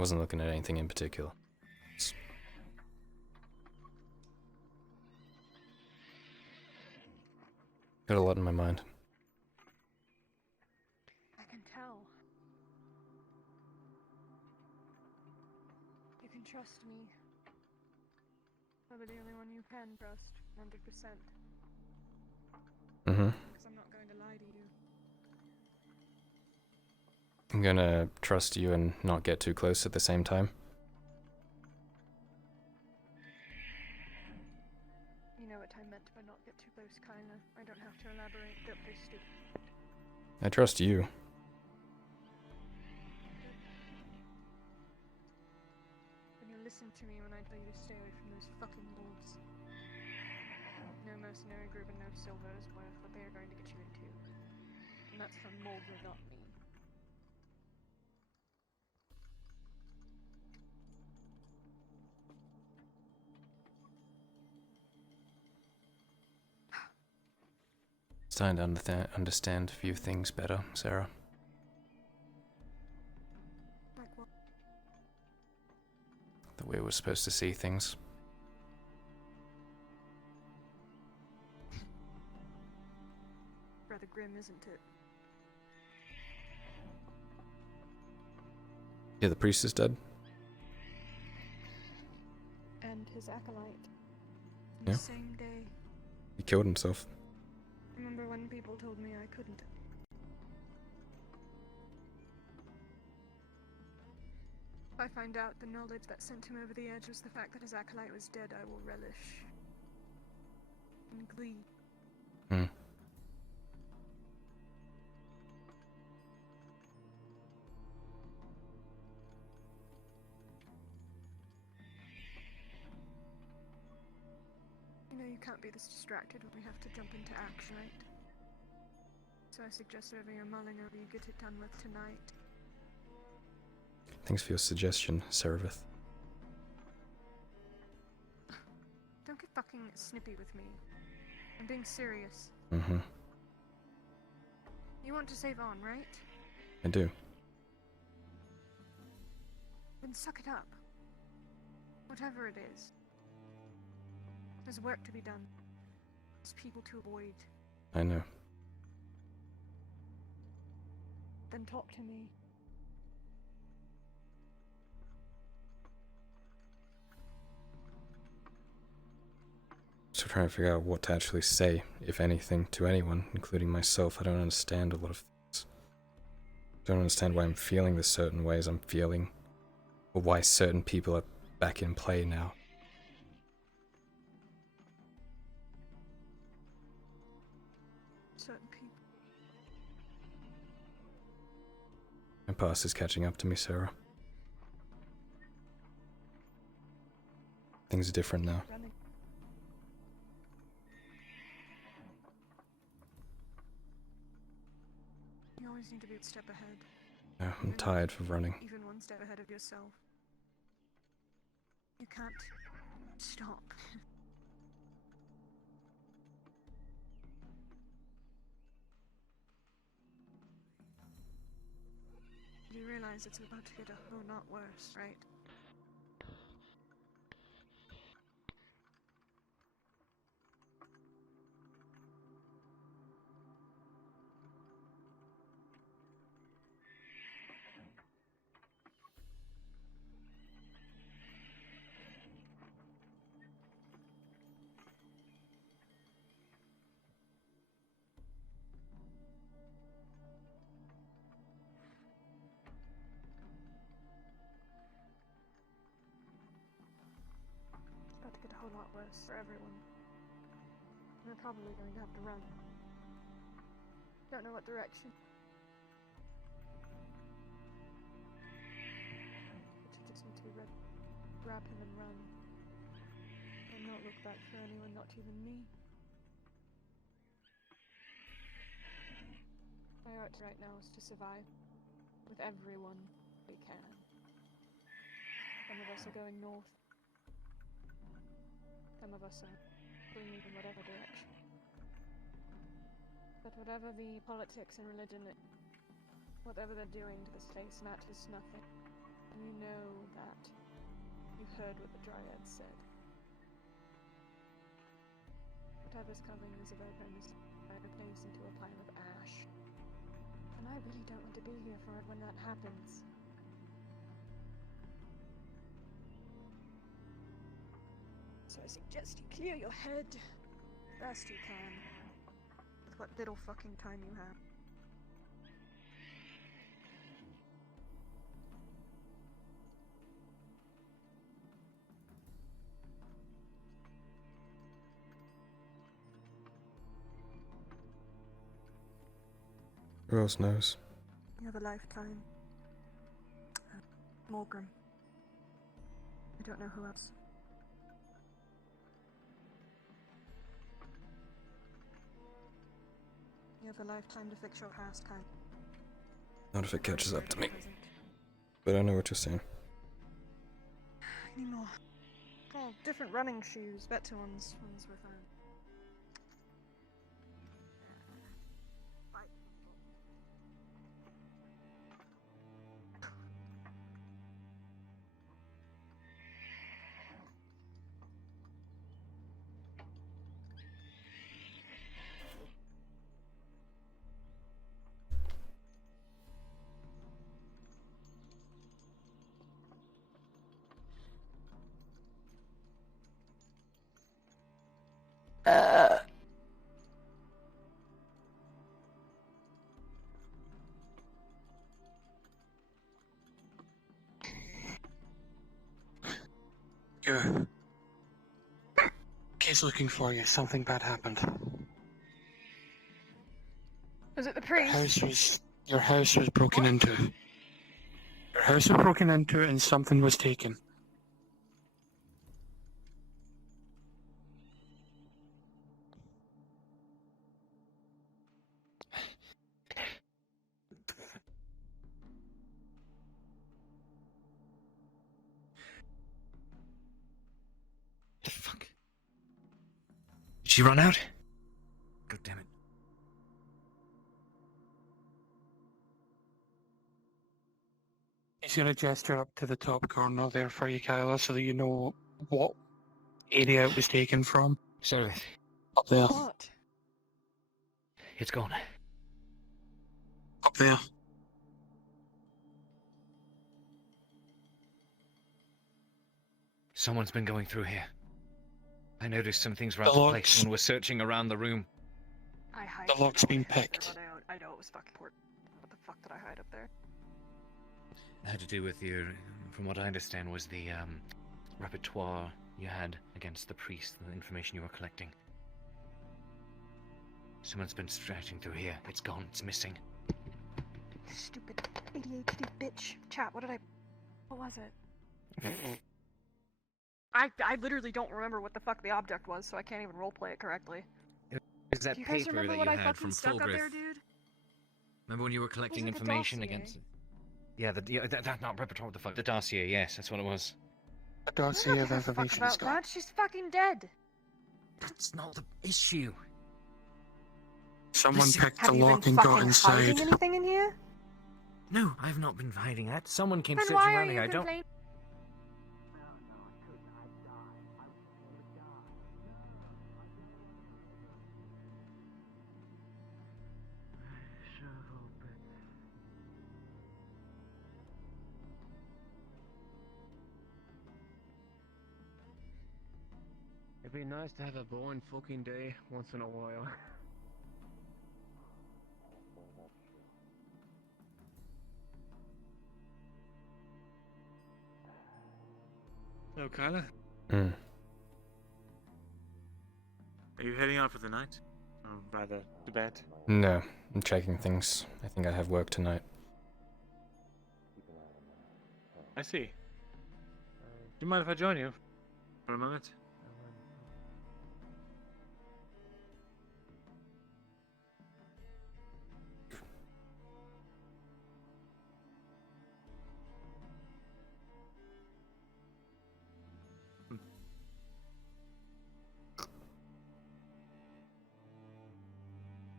I wasn't looking at anything in particular. Got a lot in my mind. I can tell. You can trust me. I'm the only one you can trust, 100%. Mm-hmm. Because I'm not going to lie to you. I'm gonna trust you and not get too close at the same time. You know what I meant by not get too close, Kyler. I don't have to elaborate. Don't play stupid. I trust you. Then you'll listen to me when I tell you to stay away from those fucking wolves. No mercenary group and no silver is worth what they are going to get you into. And that's from Mulder, not me. Starting to understand a few things better, Sarah. Like what? The way we're supposed to see things. Rather grim, isn't it? Yeah, the priest is dead. And his acolyte. Yeah. The same day. He killed himself. Remember when people told me I couldn't? If I find out the knowledge that sent him over the edge was the fact that his acolyte was dead, I will relish in glee. Hmm. You know you can't be this distracted when we have to jump into action, right? So I suggest whatever you're mulling over, you get it done with tonight. Thanks for your suggestion, Seraph. Don't get fucking snippy with me. I'm being serious. Mm-hmm. You want to save on, right? I do. Then suck it up. Whatever it is. There's work to be done. There's people to avoid. I know. Then talk to me. So trying to figure out what to actually say, if anything, to anyone, including myself. I don't understand a lot of things. I don't understand why I'm feeling the certain ways I'm feeling, or why certain people are back in play now. Certain people. My past is catching up to me, Sarah. Things are different now. Running. You always need to be a step ahead. Yeah, I'm tired of running. Even one step ahead of yourself. You can't stop. You realize it's about to get a whole lot worse, right? It's about to get a whole lot worse for everyone. We're probably going to have to run. Don't know what direction. But you just need to be ready. Grab him and run. And not look back for anyone, not even me. My priority right now is to survive. With everyone we can. Some of us are going north. Some of us are fleeing in whatever direction. But whatever the politics and religion, whatever they're doing to this place matters nothing. You know that you heard what the Dryad said. Whatever's coming is about going to turn a place into a pile of ash. And I really don't want to be here for it when that happens. So I suggest you clear your head best you can, with what little fucking time you have. Who else knows? You have a lifetime. Morgrim. I don't know who else. You have a lifetime to fix your past, kind. Not if it catches up to me. But I know what you're saying. Anymore. Oh, different running shoes. Better ones. Ones with Your kid's looking for you. Something bad happened. Was it the priest? Your house was broken into. Your house was broken into and something was taken. The fuck? Did she run out? God damn it. He's gonna gesture up to the top corner there for you, Kyler, so that you know what area it was taken from. Sorry, Up there. What? it's gone. Up there. Someone's been going through here. I noticed some things were The out of locks. place when we're searching around the room. I hide. The lock's been picked. I know it was fucking important. What the fuck did I hide up there? It had to do with your, from what I understand, was the repertoire you had against the priest, the information you were collecting. Someone's been stretching through here. It's gone. It's missing. Stupid ADHD bitch. Chat, what was it? I literally don't remember what the fuck the object was, so I can't even roleplay it correctly. Is that Do you guys paper remember that what you I had fucking from stuck up Fulgrith? there, dude? Remember when you were collecting Was it the information dossier? against? Yeah, that not repertoire. What the fuck? The dossier. Yes, that's what it was. A I don't dossier give of a fuck information about is gone. that. She's fucking dead. That's not the issue. Someone Listen, picked the Have you lock been and got fucking inside. hiding anything in here? No, I've not been hiding that. Someone came Then searching why are around you here. I don't. complaining? It'd be nice to have a boring fucking day once in a while. Hello, Kyler. Mm. Are you heading out for the night? Or rather, to bed? No, I'm checking things. I think I have work tonight. I see. Do you mind if I join you? For a moment?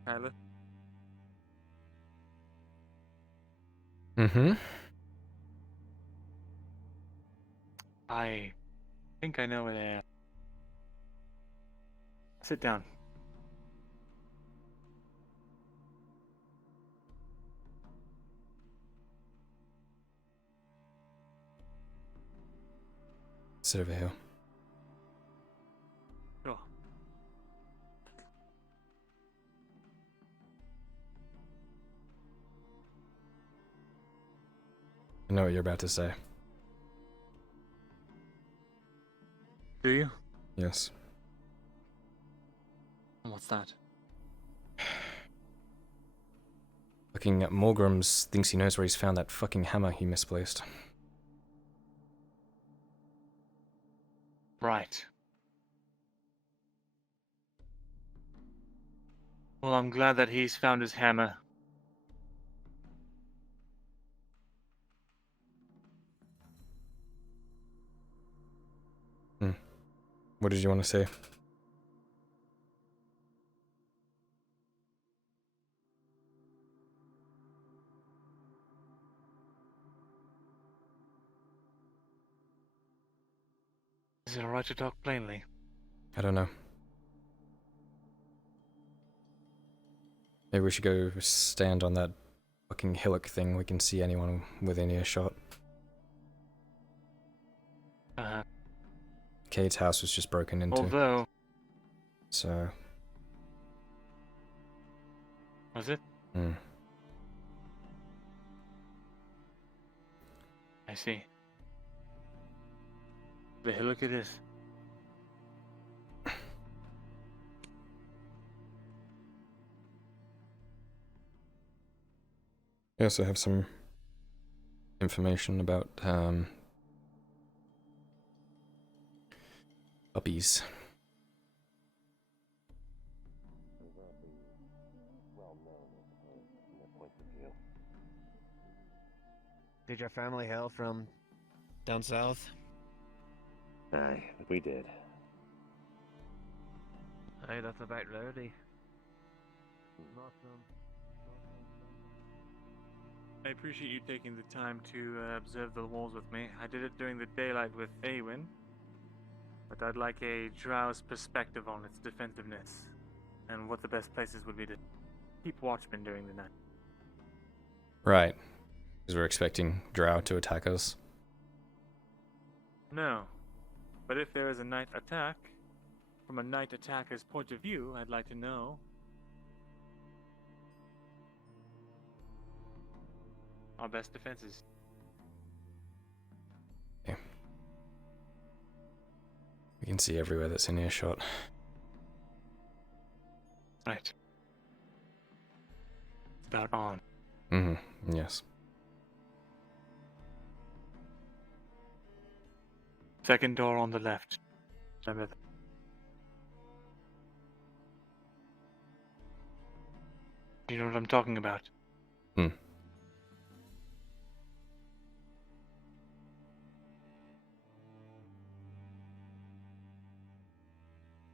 Kyler? Mm-hmm. I think I know where they are. Sit down. Sit over here. Sure. I know what you're about to say. Do you? Yes. What's that? Looking at Morgrams thinks he knows where he's found that fucking hammer he misplaced. Right. Well, I'm glad that he's found his hammer. What did you want to say? Is it alright to talk plainly? I don't know. Maybe we should go stand on that fucking hillock thing. We can see anyone within earshot. Cade's house was just broken into. Although, So, was it? I see. The hillock it is. I also have some information about puppies. Did your family hail from down south? Aye, we did. Aye, that's about rowdy. I appreciate you taking the time to observe the walls with me. I did it during the daylight with Awen, but I'd like a Drow's perspective on its defensiveness and what the best places would be to keep watchmen during the night. Right. Because we're expecting Drow to attack us. No, but if there is a night attack, from a night attacker's point of view, I'd like to know our best defenses. Yeah. We can see everywhere that's in earshot. Right. About on. Mm-hmm. Yes. Second door on the left. Remember that. You know what I'm talking about? Hmm.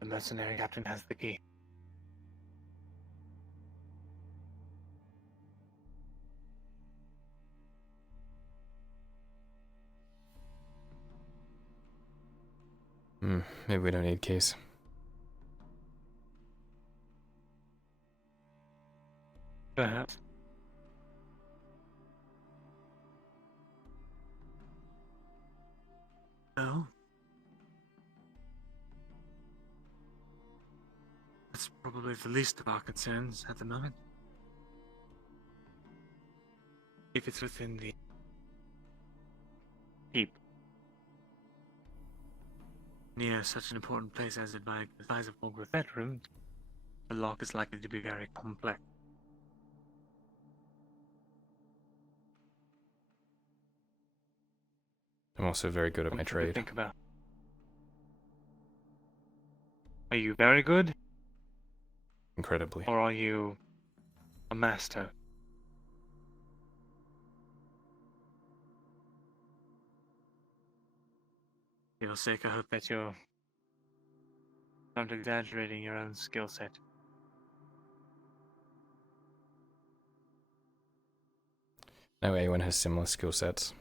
The mercenary captain has the key. Maybe we don't need keys. Perhaps. No. That's probably the least of our concerns at the moment. If it's within the heap. Near such an important place as the size of Morgoth's bedroom, the lock is likely to be very complex. I'm also very good at my Something to trade. think about. Are you very good, Incredibly. or are you a master? For your sake, I hope that you're not exaggerating your own skill set. No, Awen has similar skill sets.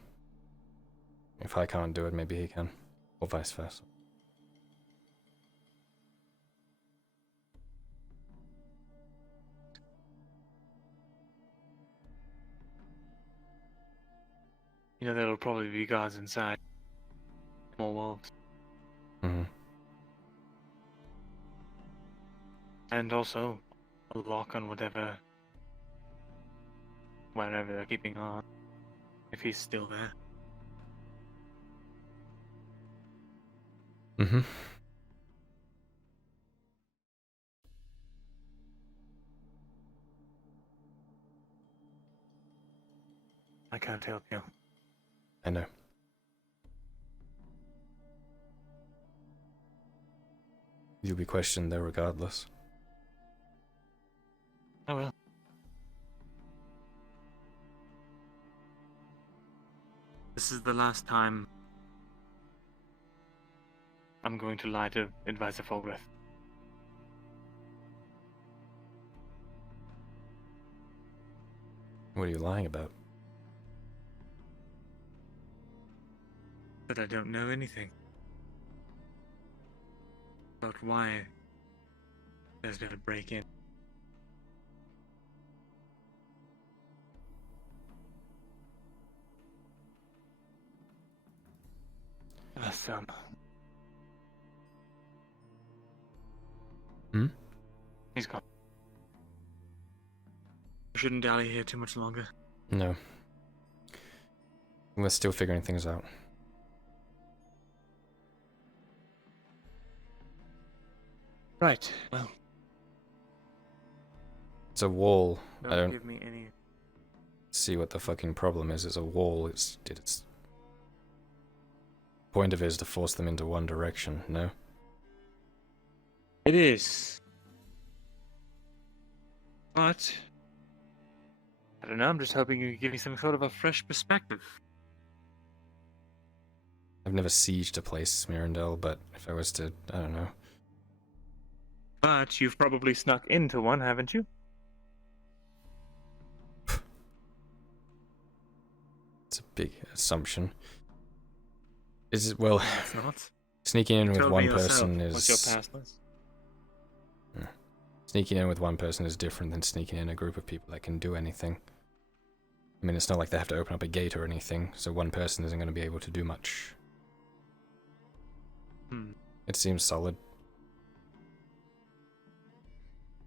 If I can't do it, maybe he can. Or vice versa. You know, there'll probably be guards inside. More wolves. Mm-hmm. And also, a lock on whatever... wherever they're keeping on. If he's still there. Mm-hmm. I can't help you. I know. You'll be questioned though regardless. Oh well. This is the last time I'm going to lie to Advisor Fulgrith. What are you lying about? But I don't know anything about why there's been a break-in. So, Hmm? he's gone. We shouldn't dally here too much longer. No. We're still figuring things out. Right. Well, It's a wall. I don't give me any. see what the fucking problem is. It's a wall. It's point of it is to force them into one direction, no? It is. But I don't know. I'm just hoping you can give me some sort of a fresh perspective. I've never sieged a place, Mirandel, but if I was to, I don't know. But you've probably snuck into one, haven't you? It's a big assumption. Is it, well, It's not. sneaking in with Tell me one yourself, person what's your is... past list? Sneaking in with one person is different than sneaking in a group of people that can do anything. I mean, it's not like they have to open up a gate or anything, so one person isn't going to be able to do much. It seems solid.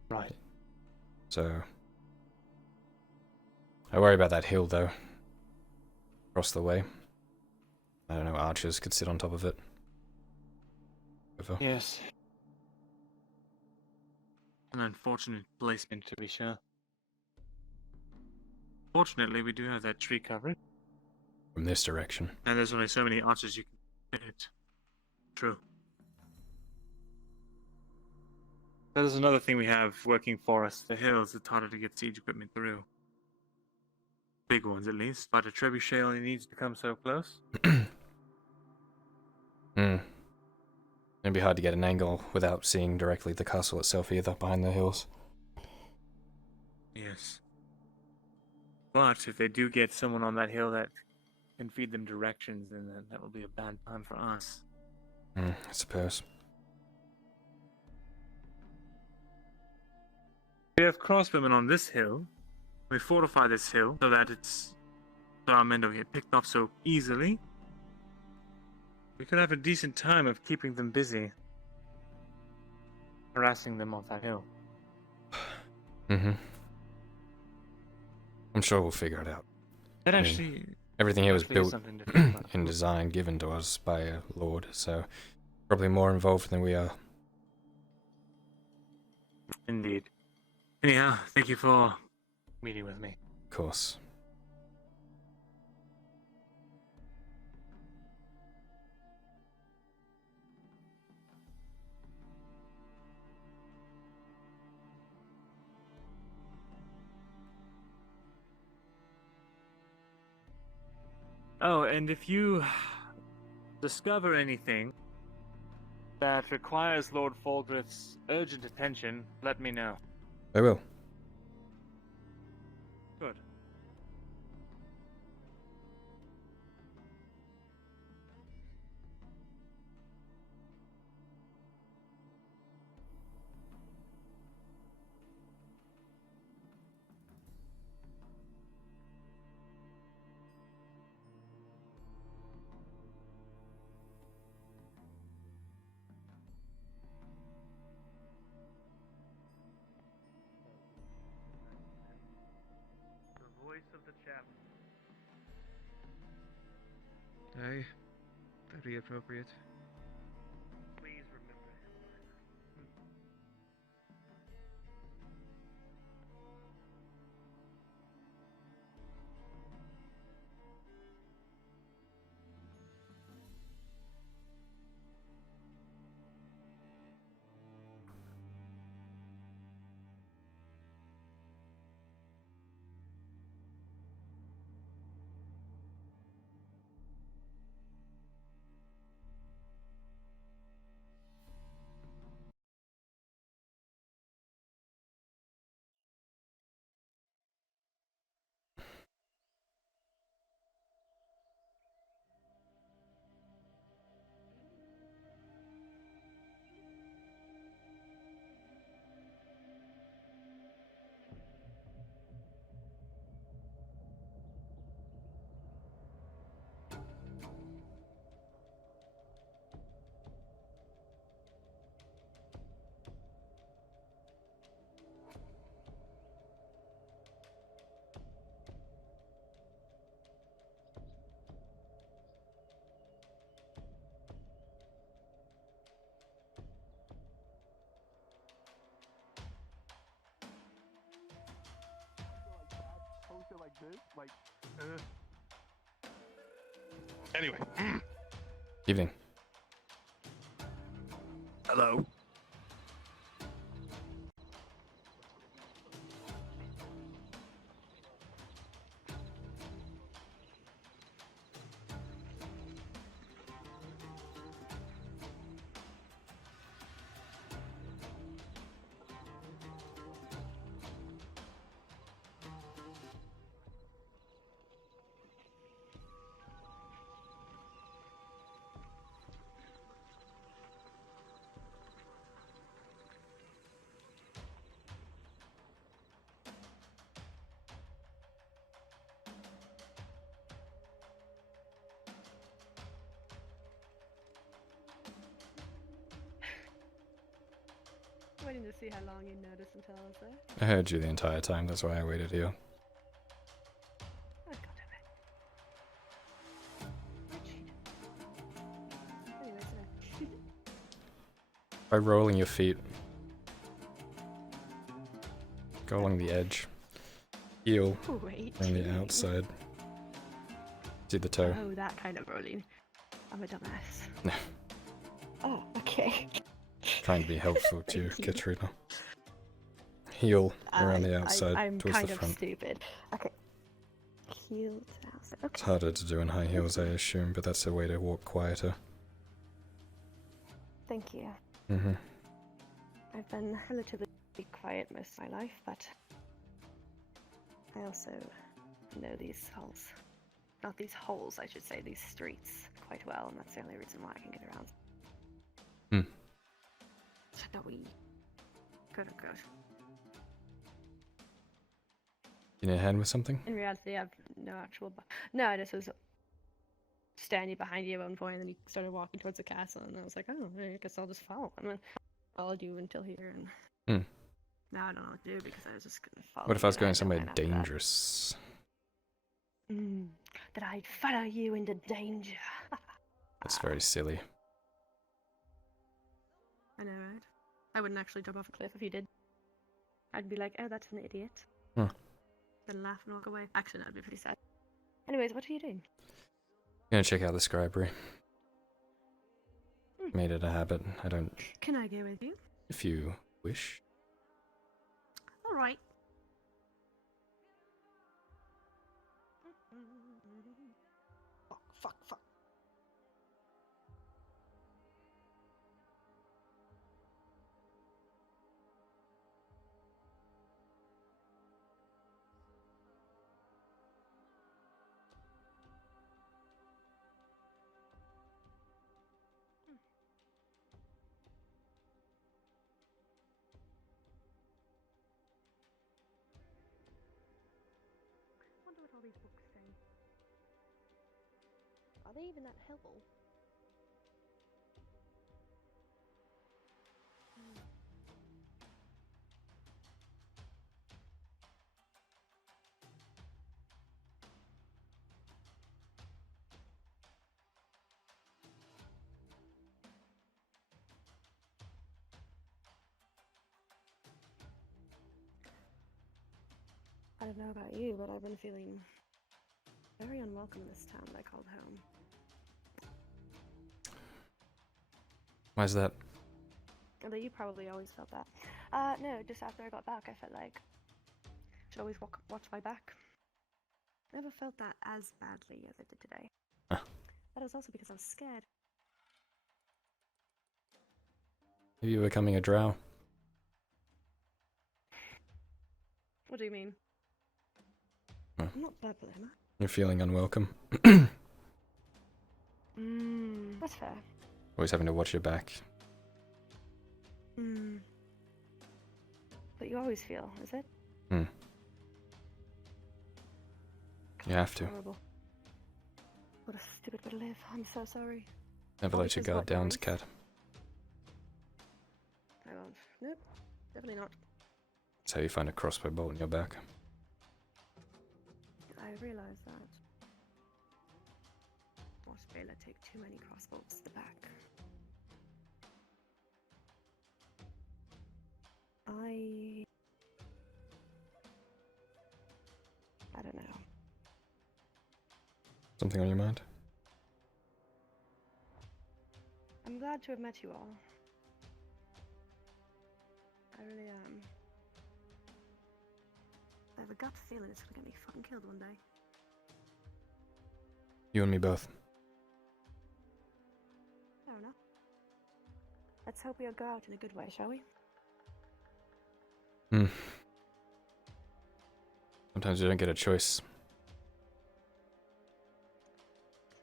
Right. So... I worry about that hill, though. Across the way. I don't know, archers could sit on top of it. Whatever. Yes. An unfortunate placement, to be sure. Fortunately, we do have that tree covered, From this direction. and there's only so many archers you can hit. True. That is another thing we have working for us. The hills, it's harder to get siege equipment through. Big ones, at least. But a trebuchet only needs to come so close. It'd be hard to get an angle without seeing directly the castle itself either, behind the hills. Yes. But if they do get someone on that hill that can feed them directions, then that will be a bad time for us. I suppose. We have crossbowmen on this hill. We fortify this hill so that our men don't get picked off so easily. We could have a decent time of keeping them busy, harassing them off that hill. I'm sure we'll figure it out. That I mean, actually, everything here was actually is built something to think about. in design given to us by a lord, so probably more involved than we are. Indeed. Anyhow, thank you for meeting with me. Of course. Oh, and if you discover anything that requires Lord Fulgrith's urgent attention, let me know. I will. Good. be appropriate. Please remember him. Like this, like, Anyway. Evening. Hello. Waiting to see how long you notice until I was there. I heard you the entire time, that's why I waited here. Oh, God damn it. I cheated. Anyways, By rolling your feet. Go along the edge. Heel wait. on the outside. See the toe. Oh, that kind of rolling. I'm a dumbass. Oh, okay. Trying to be helpful to you, Katrina. Heel around the outside I'm towards kind the of front. stupid. Okay. Heel to outside. It's Okay. harder to do in high heels, I assume, but that's a way to walk quieter. Thank you. Mm-hmm. I've been relatively quiet most of my life, but I also know these holes. Not these holes, I should say, these streets quite well, and that's the only reason why I can get around. Hmm. So that we go. You need a hand with something? In reality, I've no actual. No, I just was standing behind you at one point, and then you started walking towards the castle, and I was like, oh, I guess I'll just follow. And then followed you until here, and Hmm. now I don't know what to do because I was just gonna follow. What if you I was and going had no somewhere plan after that. dangerous? That I'd follow you into danger. That's very silly. I know, right? I wouldn't actually jump off a cliff if you did. I'd be like, oh, that's an idiot. Hmm. Then laugh and walk away. Actually, that'd be pretty sad. Anyways, what are you doing? Gonna check out the scribery. Hmm. Made it a habit. I don't. Can I go with you? If you wish. Alright. Fuck. Wonder what all these books say. Are they even that helpful? I don't know about you, but I've been feeling very unwelcome in this town that I called home. Why's that? Although you probably always felt that. No, just after I got back, I felt like I should always watch my back. Never felt that as badly as I did today. Huh. That was also because I was scared. Maybe you're becoming a drow. What do you mean? Oh. I'm not purple, am I? You're feeling unwelcome. That's fair. Always having to watch your back. But you always feel, is it? Hmm. You have to. Horrible. What a stupid way to live. I'm so sorry. Never All let your because guard what, your down, race? cat. I won't. Nope. Definitely not. That's how you find a crossbow bolt in your back. I realize that. Watch Bela take too many crossbolts to the back. I don't know. Something on your mind? I'm glad to have met you all. I really am. I have a gut feeling it's gonna get me fucking killed one day. You and me both. Fair enough. Let's hope we'll go out in a good way, shall we? Sometimes you don't get a choice.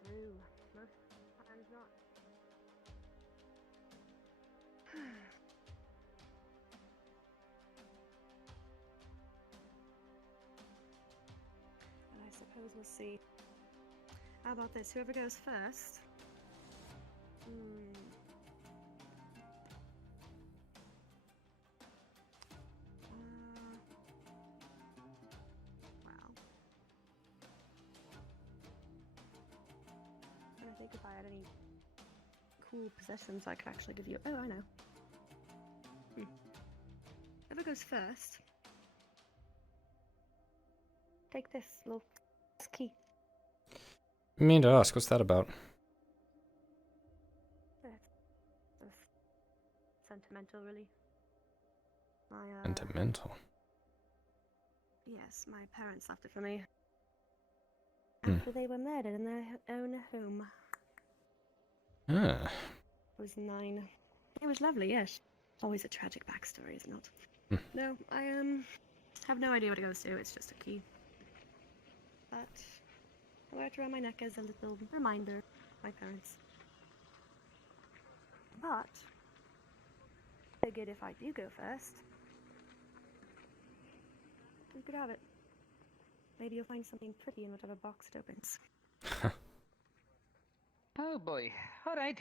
True. Most times not. And I suppose we'll see. How about this? Whoever goes first. Wow. And I think if I had any cool possessions I could actually give you. Oh, I know. Whoever goes first. Take this little key. I mean to ask, what's that about? That's sentimental, really. My, Sentimental. Yes, my parents left it for me. Hmm. After they were murdered in their own home. Ah. I was 9. It was lovely, yes. Always a tragic backstory, is it not? No, I have no idea what it goes to. It's just a key. But I wear it around my neck as a little reminder of my parents. But I figured if I do go first, you could have it. Maybe you'll find something pretty in whatever box it opens. Oh boy. Alright.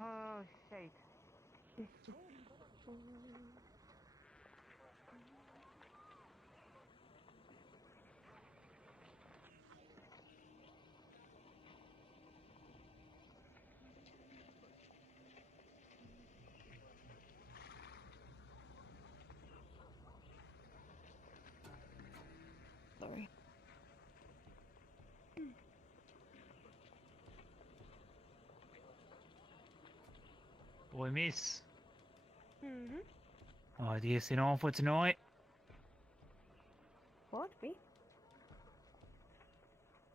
Oh, shite. Sorry. Boy, miss. Mm-hmm. Idea sent on for tonight? What? Me?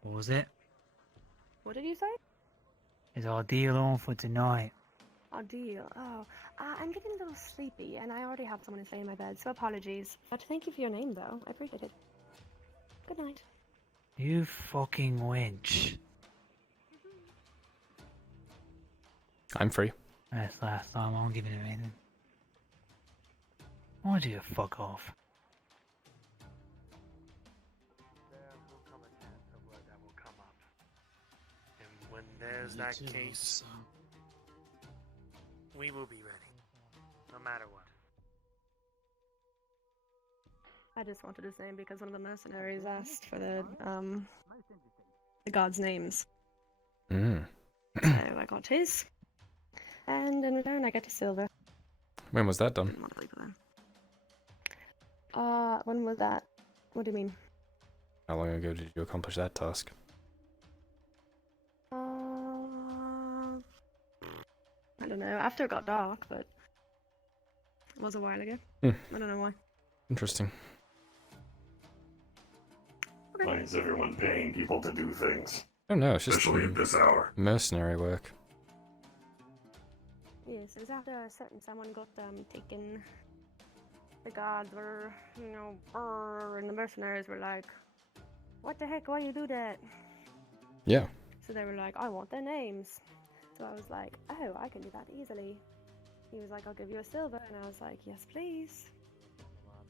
What was it? What did you say? Is our deal on for tonight? Our deal. Oh, I'm getting a little sleepy, and I already have someone to stay in my bed, so apologies. But thank you for your name, though. I appreciate it. Good night. You fucking wench. I'm free. That's the last time I'm giving him anything. Why do you fuck off? There will come a chance of where that will come up. And when there's that case, we will be ready. No matter what. I just wanted his name because one of the mercenaries asked for the gods' names. Mm. So I got his. And in return, I get a silver. When was that done? Didn't want to leave it then. When was that? What do you mean? How long ago did you accomplish that task? I don't know. After it got dark, but it was a while ago. Hmm. I don't know why. Interesting. Okay. Why is everyone paying people to do things? I don't know, it's just Especially at this hour. mercenary work. Yes, it was after a certain someone got taken. The guards were, and the mercenaries were like, "What the heck? Why you do that?" Yeah. So they were like, "I want their names." So I was like, "Oh, I can do that easily." He was like, "I'll give you a silver," and I was like, "Yes, please."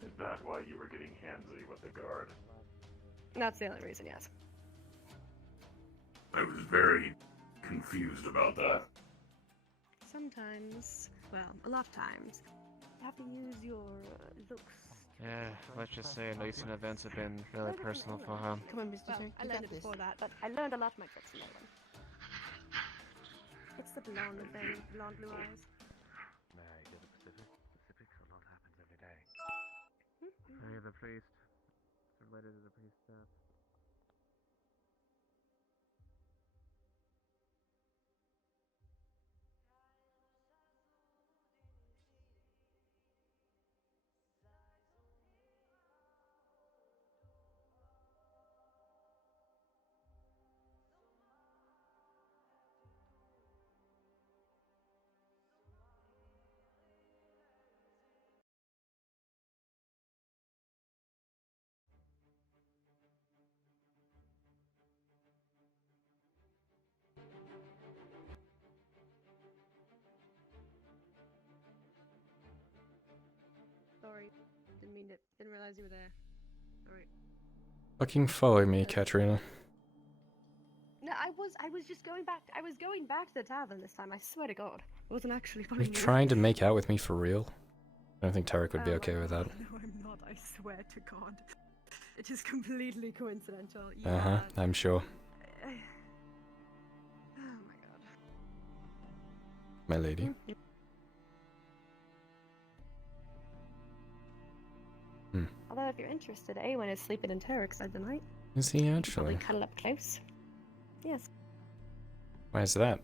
Is that why you were getting handsy with the guard? That's the only reason, yes. I was very confused about that. Sometimes, well, a lot of times, you have to use your looks. Yeah, let's just say nights and events have been really personal for him. Come on, Mr. Well, I learned it before that, but I learned a lot of my tricks from that one. It's the blonde thing, blonde blue eyes. Married to the Pacific. Pacific's a lot happens every day. Hey, the priest. It's related to the priest's death. Sorry, didn't mean it. Didn't realize you were there. Sorry. Fucking follow me, Katrina. No, I was just going back. I was going back to the tavern this time. I swear to God, I wasn't actually Are you following you. trying to make out with me for real? I don't think Tarek would be Oh, okay with that. No, I'm not. I swear to God, it is completely coincidental. You Uh-huh, are- I'm sure. Oh my God. My lady. Although, if you're interested, Awen is sleeping in Tarek's side tonight. Is he Probably actually? cuddle up close. Yes. Why is that?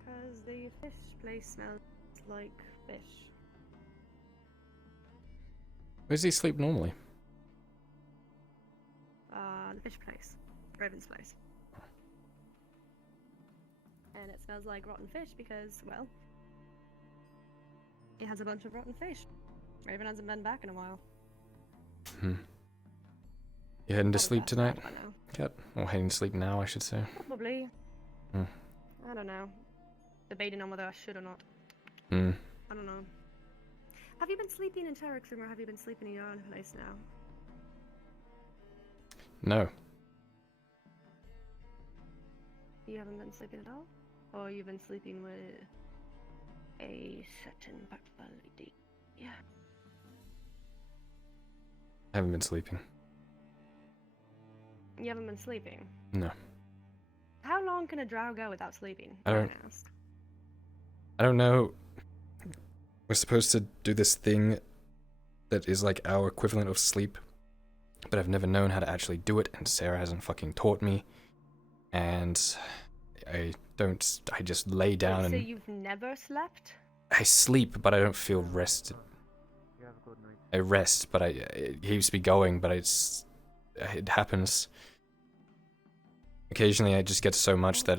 Because the fish place smells like fish. Where does he sleep normally? The fish place. Raven's place. And it smells like rotten fish because, well, it has a bunch of rotten fish. Raven hasn't been back in a while. You heading to Probably sleep passed tonight? out by now. Yep. Or heading to sleep now, I should say. Probably. Hmm. I don't know. Debating on whether I should or not. Hmm. I don't know. Have you been sleeping in Tarek's room or have you been sleeping in your own place now? No. You haven't been sleeping at all? Or you've been sleeping with a certain particular lady? Yeah. I haven't been sleeping. You haven't been sleeping? No. How long can a drow go without sleeping? I don't- Ryan asked. I don't know. We're supposed to do this thing that is like our equivalent of sleep, but I've never known how to actually do it, and Sarah hasn't fucking taught me. And I just lay down Wait, so and you've never slept? I sleep, but I don't feel rested. You have a good night. I rest, but it keeps me going, but it happens. Occasionally I just get so much that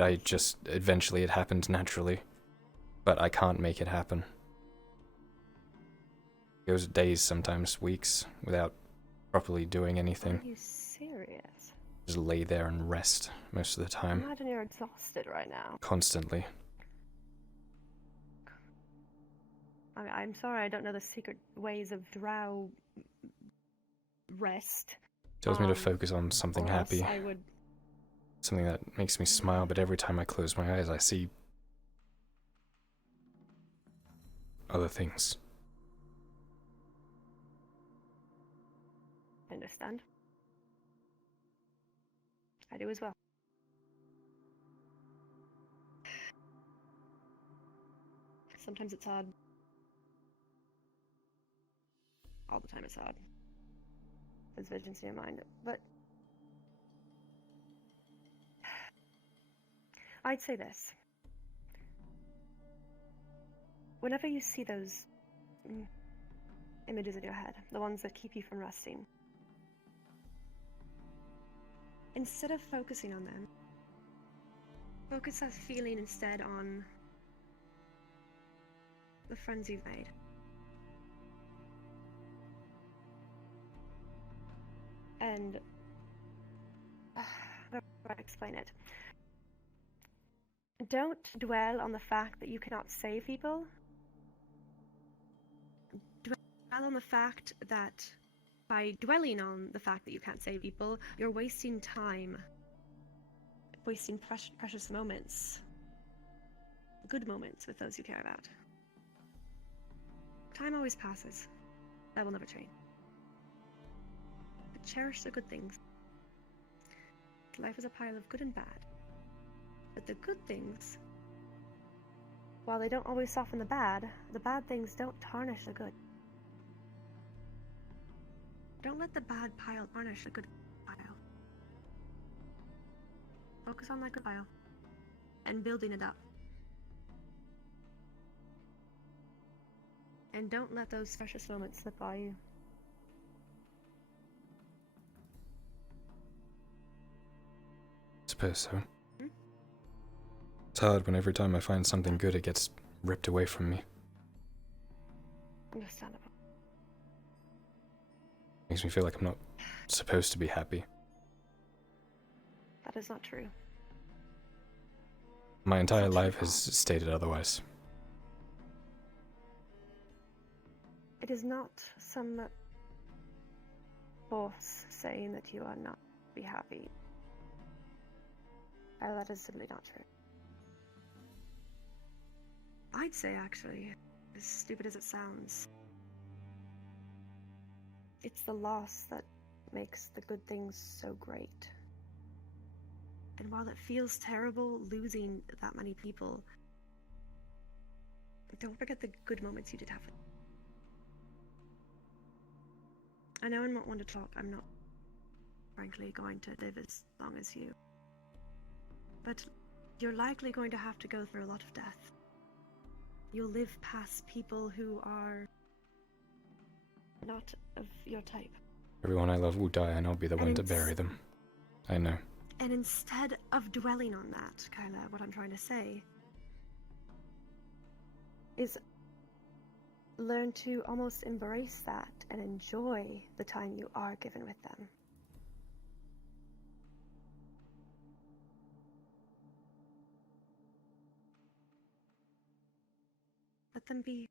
eventually it happens naturally. But I can't make it happen. It goes days, sometimes weeks, without properly doing anything. Are you serious? Just lay there and rest most of the time. Imagine you're exhausted right now. Constantly. I'm sorry, I don't know the secret ways of drow rest. Tells me to focus on something or else happy. I would. Something that makes me smile, but every time I close my eyes I see other things. Understand. I do as well. Sometimes it's hard. All the time it's hard. There's visions in your mind. But I'd say this. Whenever you see those images in your head, the ones that keep you from resting, instead of focusing on them, focus that feeling instead on the friends you've made. And how do I explain it? Don't dwell on the fact that you cannot save people. Dwell on the fact that by dwelling on the fact that you can't save people, you're wasting time, wasting precious moments, good moments with those you care about. Time always passes. That will never change. But cherish the good things. Life is a pile of good and bad. But the good things, while they don't always soften the bad things don't tarnish the good. Don't let the bad pile tarnish the good pile. Focus on that good pile and building it up. And don't let those precious moments slip by you. Suppose so. It's hard when every time I find something good it gets ripped away from me. Understandable. Makes me feel like I'm not supposed to be happy. That is not true. My entire life has stated otherwise. It is not some force saying that you are not be happy. That is simply not true. I'd say, actually, as stupid as it sounds, it's the loss that makes the good things so great. And while it feels terrible losing that many people, don't forget the good moments you did have. I know I'm not one to talk. I'm not, frankly, going to live as long as you. But you're likely going to have to go through a lot of death. You'll live past people who are not of your type. Everyone I love will die and I'll be the one to bury them. I know. And instead of dwelling on that, Kyler, what I'm trying to say is learn to almost embrace that and enjoy the time you are given with them. Let them be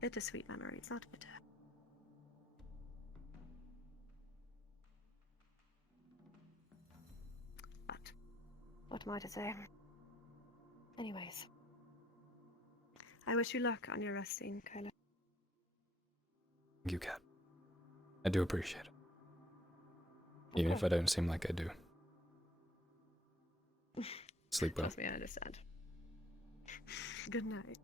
bittersweet memories, not bitter. But what am I to say? Anyways, I wish you luck on your resting, Kyler. Thank you, Kat. I do appreciate it. Even if I don't seem like I do. Sleep well. Trust me, I understand. Good night.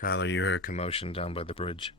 Kyler, you heard commotion down by the bridge.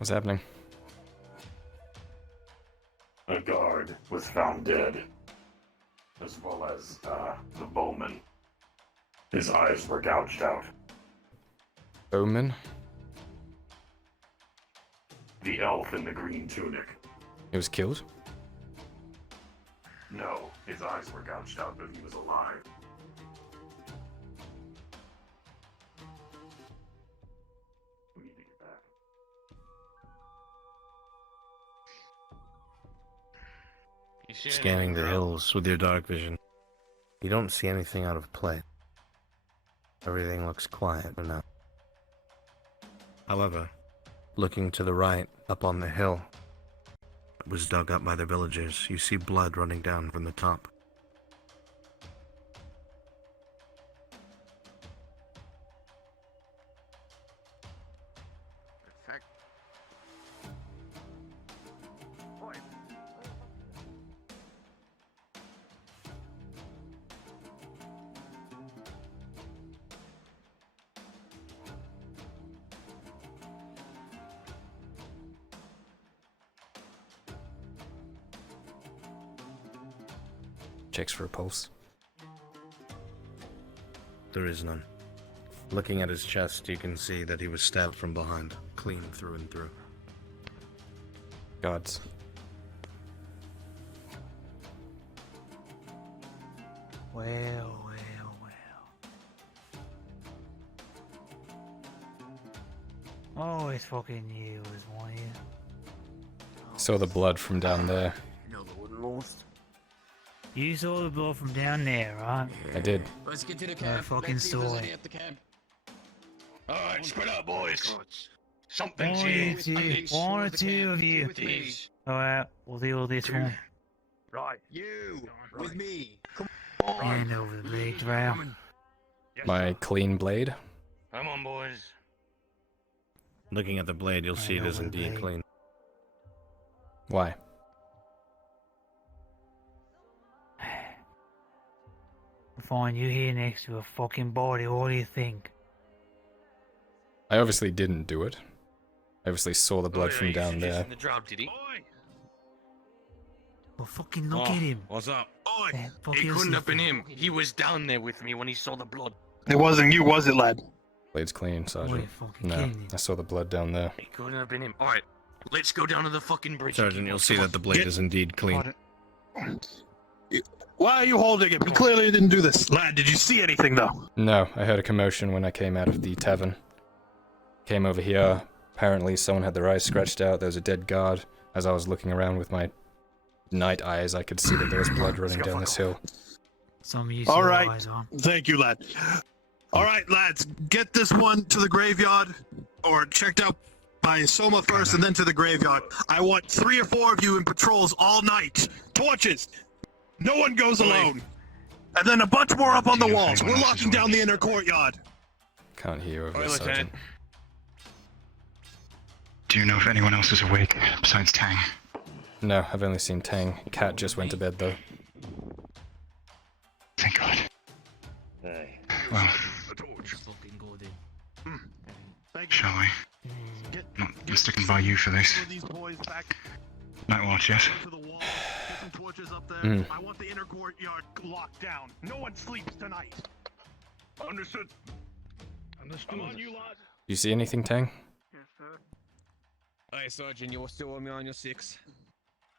What's happening? A guard was found dead, as well as the bowman. His eyes were gouged out. Bowman? The elf in the green tunic. He was killed? No, his eyes were gouged out, but he was alive. We need to get back. Scanning the hills with your dark vision, you don't see anything out of place. Everything looks quiet for now. However, looking to the right, up on the hill that was dug up by the villagers, you see blood running down from the top. Checks for a pulse. There is none. Looking at his chest, you can see that he was stabbed from behind, clean through and through. Gods. Well. Always fucking knew it was one of you. Saw the blood from down there. You saw the blood from down there, right? I did. Let's get to the I camp. fucking Let's see if there's saw any it. at the camp. Alright, spread out, boys. One Something's or here. two, one or two of you. Alright, we'll deal with this one. Right. You, with me. Come Hand over the blade, Drow. My clean blade. Come on, boys. Looking at the blade, you'll see it is indeed clean. Why? We'll find you here next to a fucking body. What do you think? I obviously didn't do it. I obviously saw the blood from down there. The Drow, did he? Well, fucking look at him. What's up? Yeah, fuck It you, couldn't have Sniffy. been him. He was down there with me when he saw the blood. It wasn't you, was it, lad? Blade's clean, Sergeant. fucking No, kidding me. I saw the blood down there. It couldn't have been him. Alright, let's go down to the fucking bridge. Sergeant, you'll see that the blade is indeed clean. Why are you holding it? You clearly didn't do this. Lad, did you see anything, though? No, I heard a commotion when I came out of the tavern. Came over here. Apparently someone had their eyes scratched out. There was a dead guard. As I was looking around with my night eyes, I could see that there was blood running down this hill. Some use All your right. eyes on. Thank you, lad. All right, lads, get this one to the graveyard, or checked out by Soma first and then to the graveyard. I want 3 or 4 of you in patrols all night. Torches. No one goes alone. And then a bunch more up on the walls. We're locking down the inner courtyard. Can't hear over Oi, there, Lieutenant. Sergeant. Do you know if anyone else is awake besides Tang? No, I've only seen Tang. Cat just went to bed though. Thank God. Hey. Well, Fucking go then. shall we? Not sticking by you for this. Night watch, yes? To the wall. Get some torches up there. Mm. I want the inner courtyard locked down. No one sleeps tonight. Understood. Come on, you lot. You see anything, Tang? Yes, sir. Hey, Sergeant, you're still on me on your 6.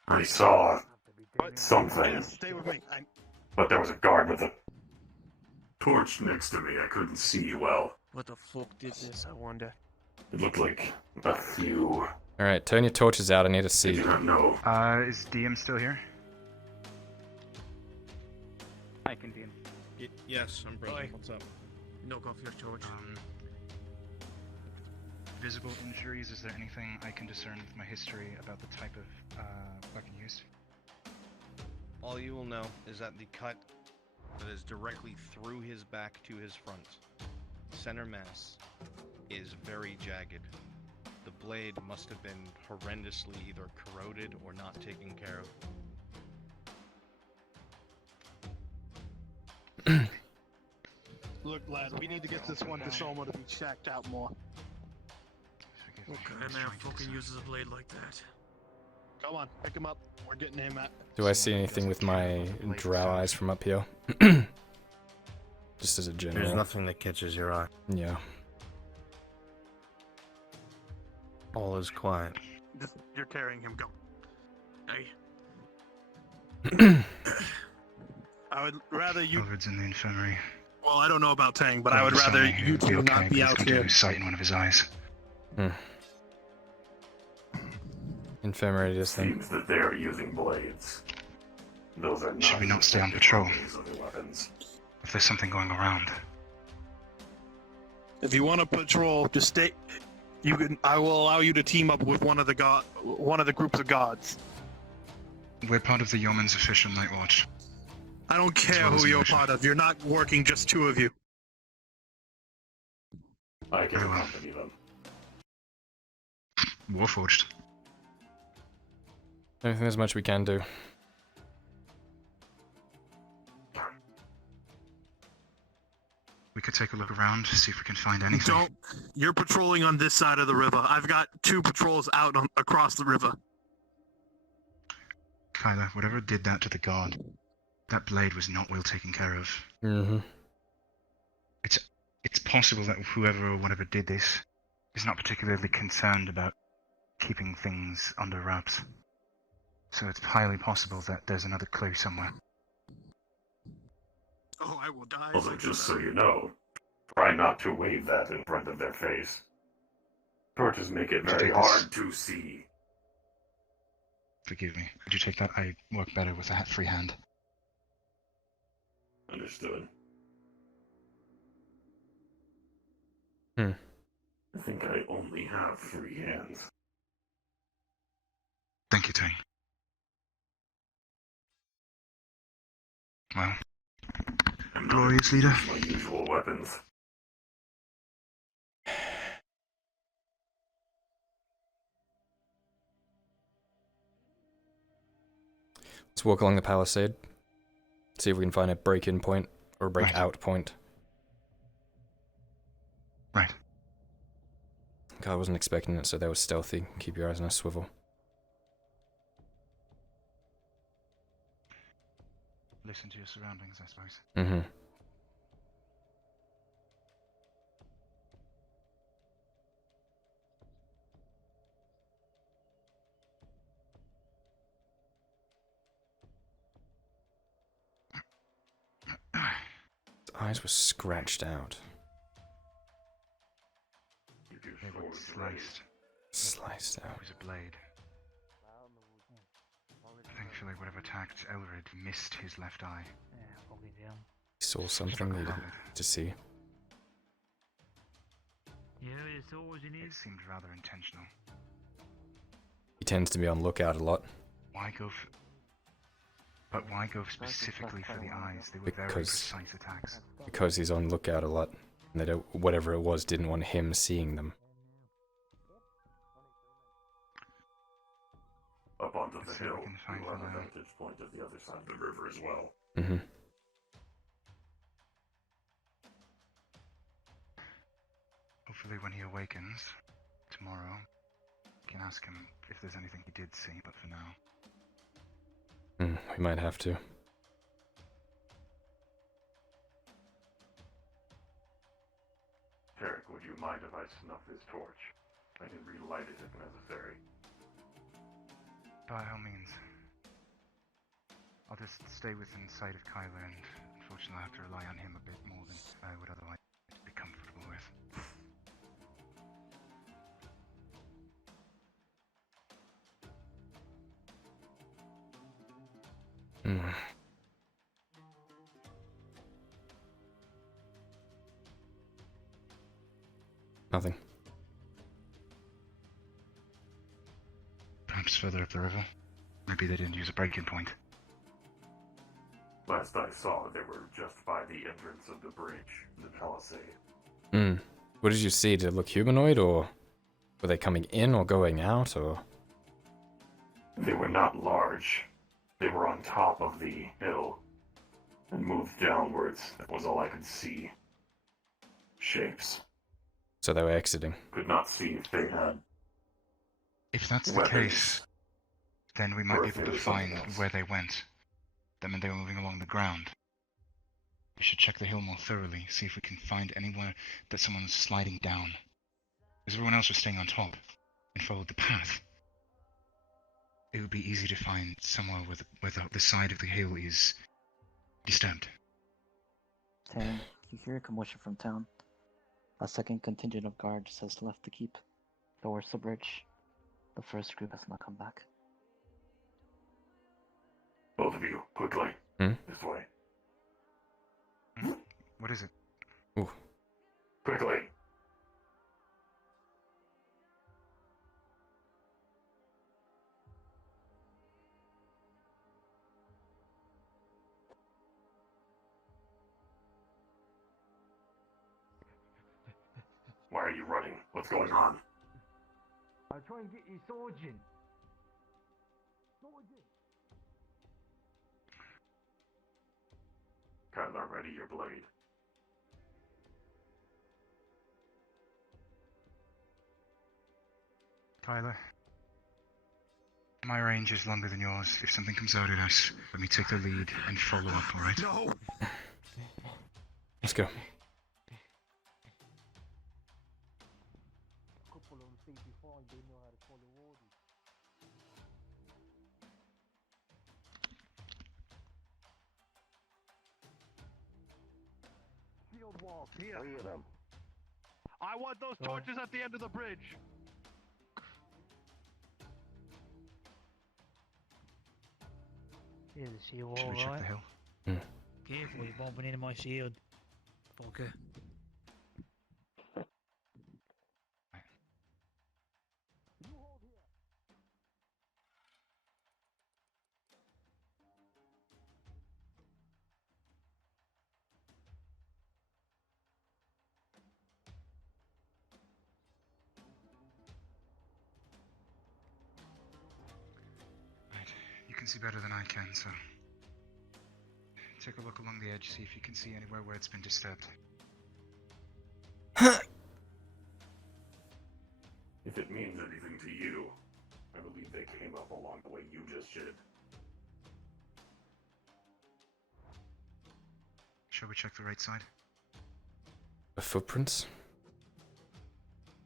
I saw something, Yes, stay with me. but there was a guard with a torch next to me. I couldn't see well. What the fuck did this, I wonder? It looked like a few. Alright, turn your torches out. I need to I see. do not know. Is DM still here? I can DM. Yes, I'm Oi. What's up? Knock off your torch. Visible injuries, is there anything I can discern with my history about the type of weapon used? All you will know is that the cut that is directly through his back to his front, center mass, is very jagged. The blade must have been horrendously either corroded or not taken care of. Look, lad, we need to get this one to Soma to be checked out more. What kind of man fucking uses a blade like that? Come on, pick him up. We're getting him at. Do I see anything with my drow eyes from up here? Just as a general. There's nothing that catches your eye. Yeah. All is quiet. You're carrying him. Go. Hey. I would rather you. Alfred's in the infirmary. Well, I don't know about Tang, but I would rather you two not be out here. Sight in one of his eyes. Infirmary just Seems that they are using blades. Those are not. Should we not stay on patrol? These other weapons. If there's something going around. If you want to patrol, just stay. You can. I will allow you to team up with one of the groups of gods. We're part of the Yeoman's official night watch. I don't care well as who you're militia. part of. You're not working just two of you. I can accompany them. Warforged. I don't think there's much we can do. We could take a look around, see if we can find anything. You're patrolling on this side of the river. I've got 2 patrols out across the river. Kyler, whatever did that to the guard, that blade was not well taken care of. Mm-hmm. It's possible that whoever or whatever did this is not particularly concerned about keeping things under wraps. So it's highly possible that there's another clue somewhere. Oh, I will die. Also, just so you know, try not to wave that in front of their face. Torches make it very hard to see. Forgive me. Would you take that? I work better with a free hand. Understood. Hmm. I think I only have 3 hands. Thank you, Tang. Well, glorious leader. My usual weapons. Let's walk along the palisade. See if we can find a break-in point or a break-out point. Right. God, I wasn't expecting it, so they were stealthy. Keep your eyes on a swivel. Listen to your surroundings, I suppose. Mm-hmm. His eyes were scratched out. They were sliced. Sliced out. It was a blade. Thankfully, whatever attacked Elred missed his left eye. He saw something they didn't to see. Yeah, it's always in It seemed rather intentional. He tends to be on lookout a lot. Why go specifically for the eyes? They were very Because- precise attacks. Because he's on lookout a lot. And they don't, whatever it was didn't want him seeing them. Up onto the Let's see if hill, we can find we'll have a one. vantage point of the other side of the river as well. Mm-hmm. Hopefully when he awakens, tomorrow, we can ask him if there's anything he did see, but for now. We might have to. Tarek, would you mind if I snuff this torch? I can relight it if necessary. By all means. I'll just stay within sight of Kyler, and unfortunately I have to rely on him a bit more than I would otherwise be comfortable with. Nothing. Perhaps further up the river. Maybe they didn't use a break-in point. Last I saw, they were just by the entrance of the bridge, the palisade. What did you see? Did it look humanoid, or were they coming in or going out, or? They were not large. They were on top of the hill and moved downwards. That was all I could see. Shapes. So they were exiting. Could not see if they had If that's the Weapons. case, then we might Or be if able it to was something find else. where they went. Them and they were moving along the ground. We should check the hill more thoroughly, see if we can find anywhere that someone's sliding down. Because everyone else was staying on top and followed the path. It would be easy to find somewhere where the side of the hill is disturbed. Tam, you hear a commotion from town. A second contingent of guards has left the keep towards the bridge. The first group has not come back. Both of you, quickly. Hmm? This way. What is it? Ooh. Quickly. Why are you running? What's going on? I'll try and get you Sergeant. Kyler, ready your blade. Tyler. My range is longer than yours. If something comes out at us, let me take the lead and follow up, alright? No! Let's go. Shield wall, here. Three of them. I want those torches at the end of the bridge. Yeah, the shield Should we check alright. the hill? Careful, you're bumping into my shield. Fucker. Right. You can see better than I can, so take a look along the edge, see if you can see anywhere where it's been disturbed. If it means anything to you, I believe they came up along the way you just did. Shall we check the right side? The footprints?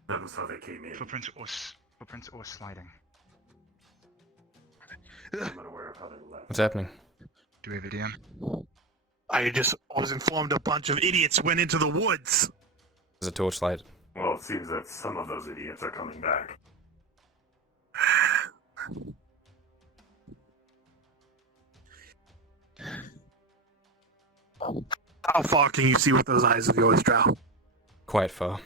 That was how they came in. Footprints or sliding. I'm unaware of how they left. What's happening? Do we have a DM? I just was informed a bunch of idiots went into the woods. There's a torchlight. Well, it seems that some of those idiots are coming back. How far can you see with those eyes of yours, Drow? Quite far.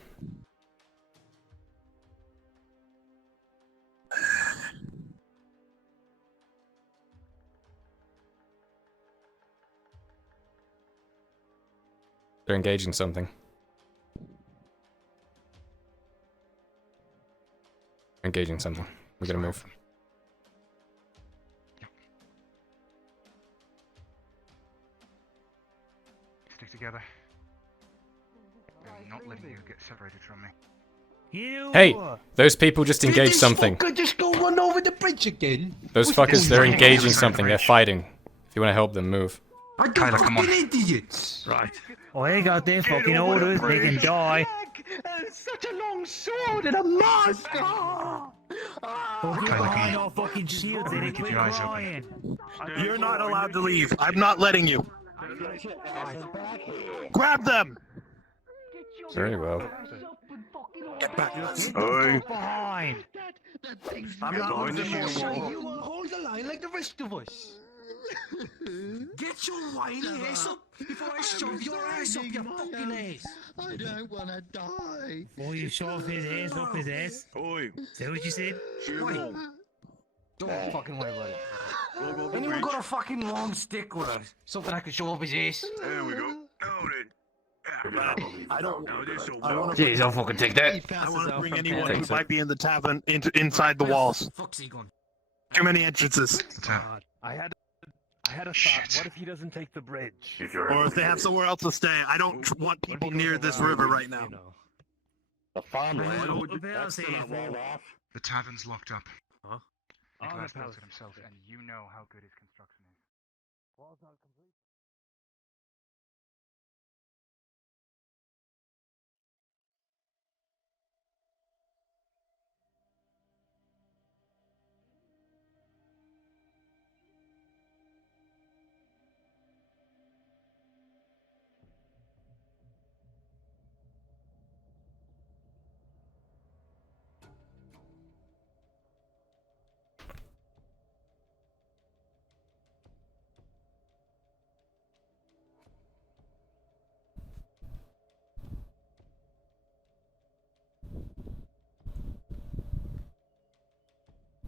They're engaging something. Engaging something. We gotta move. Stick together. I'm not letting you get separated from me. You! Hey! Those people just engaged something. Fucker just go run over the bridge again. Those fuckers, they're engaging something. They're fighting. If you wanna help them, move. Kyler, come on. Idiots. Right. Oh, they got their fucking orders. They can die. Such a long sword and a mask. Fucking behind our fucking shields. They Keep quit your eyes open. crying. You're not allowed to leave. I'm not letting you. Grab them! Very well. Get back. Get behind. I'm not going to shoot you. You will hold the line like the rest of us. Get your whiny ass up before I shove your ass up your fucking ass. I don't want to die. Boy, you shove his ass up his ass. Oi. Is that what you said? Wait. Don't fucking worry about it. Anyone got a fucking long stick or something I can shove up his ass? There we go. Now then. I don't. Now this will I want Jeez, I'll fucking take that. I want to bring anyone who Thanks, sir. might be in the tavern inside the walls. Fuck's he gone? Too many entrances. God, I had a thought. What if he doesn't take the bridge? If you're Or if they have somewhere else to stay. I don't want people near this river right now. A farmland? know what the That's still not walled off. The tavern's locked up. Huh? Nicholas the built palace. it himself, and you know how good his construction is. Wall's not complete.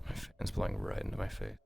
My fan's blowing right into my face.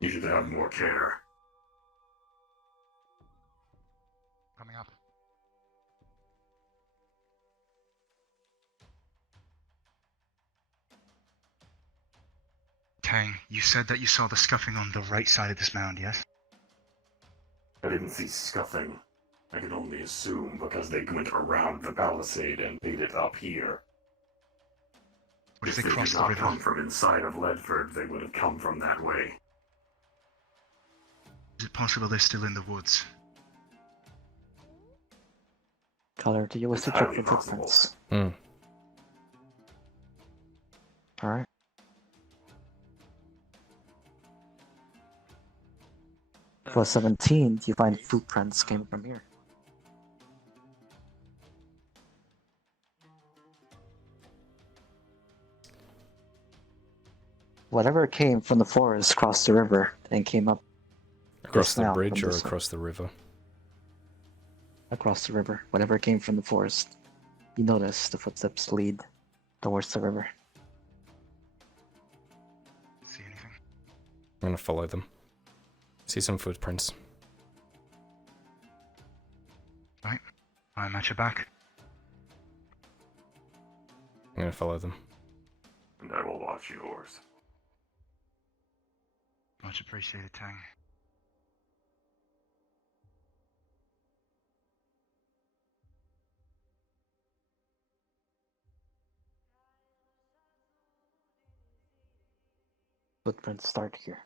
You should have more care. Coming up. Tang, you said that you saw the scuffing on the right side of this mound, yes? I didn't see scuffing. I can only assume because they went around the palisade and made it up here. What if If they crossed did the not river? come from inside of Ledford, they would have come from that way. Is it possible they're still in the woods? Kyler, do you wish to It's check highly for possible. footprints? Hmm. Alright. For 17, you find footprints came from here. Whatever came from the forest crossed the river and came up Across this the mound bridge from or this side. across the river? Across the river. Whatever came from the forest. You notice the footsteps lead towards the river. See anything? I'm gonna follow them. See some footprints. Right. I'm at your back. I'm gonna follow them. And I will watch yours. Much appreciated, Tang. Footprints start here.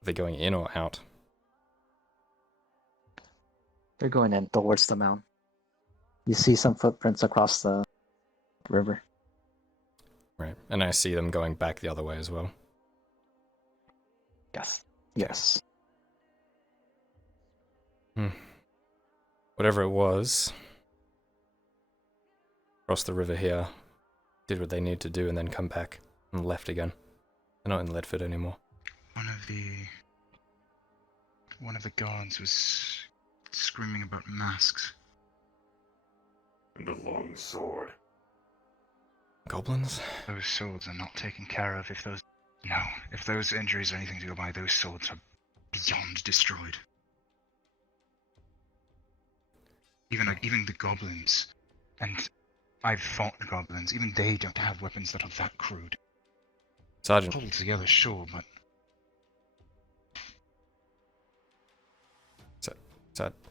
Are they going in or out? They're going in towards the mound. You see some footprints across the river. Right. And I see them going back the other way as well. Yes. Yes. Whatever it was, crossed the river here, did what they need to do, and then come back and left again. They're not in Ledford anymore. One of the guards was screaming about masks. And a long sword. Goblins? Those swords are not taken care of if those injuries are anything to go by, those swords are beyond destroyed. Even the goblins, and I've fought the goblins, even they don't have weapons that are that crude. Sergeant. Pulled together, sure, but...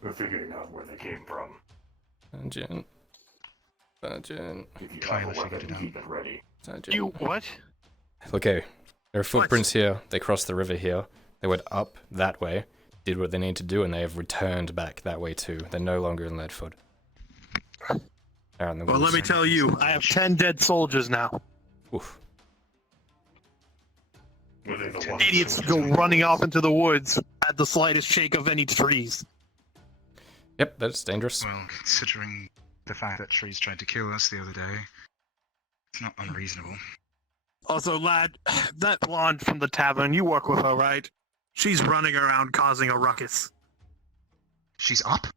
We're figuring out where they came from. Sergeant. Sergeant. If you Kyler have a figured weapon, it out. keep it ready. Sergeant. You what? Okay. There are footprints here. They crossed the river here. They went up that way, did what they need to do, and they have returned back that way too. They're no longer in Ledford. They're in the Well, let me woods. tell you, I have 10 dead soldiers now. Oof. Were they the ones Idiots who- go running off into the woods at the slightest shake of any trees. Yep, that's dangerous. Well, considering the fact that trees tried to kill us the other day, It's not unreasonable. Also, lad, that blonde from the tavern, you work with her, right? She's running around causing a ruckus. She's up?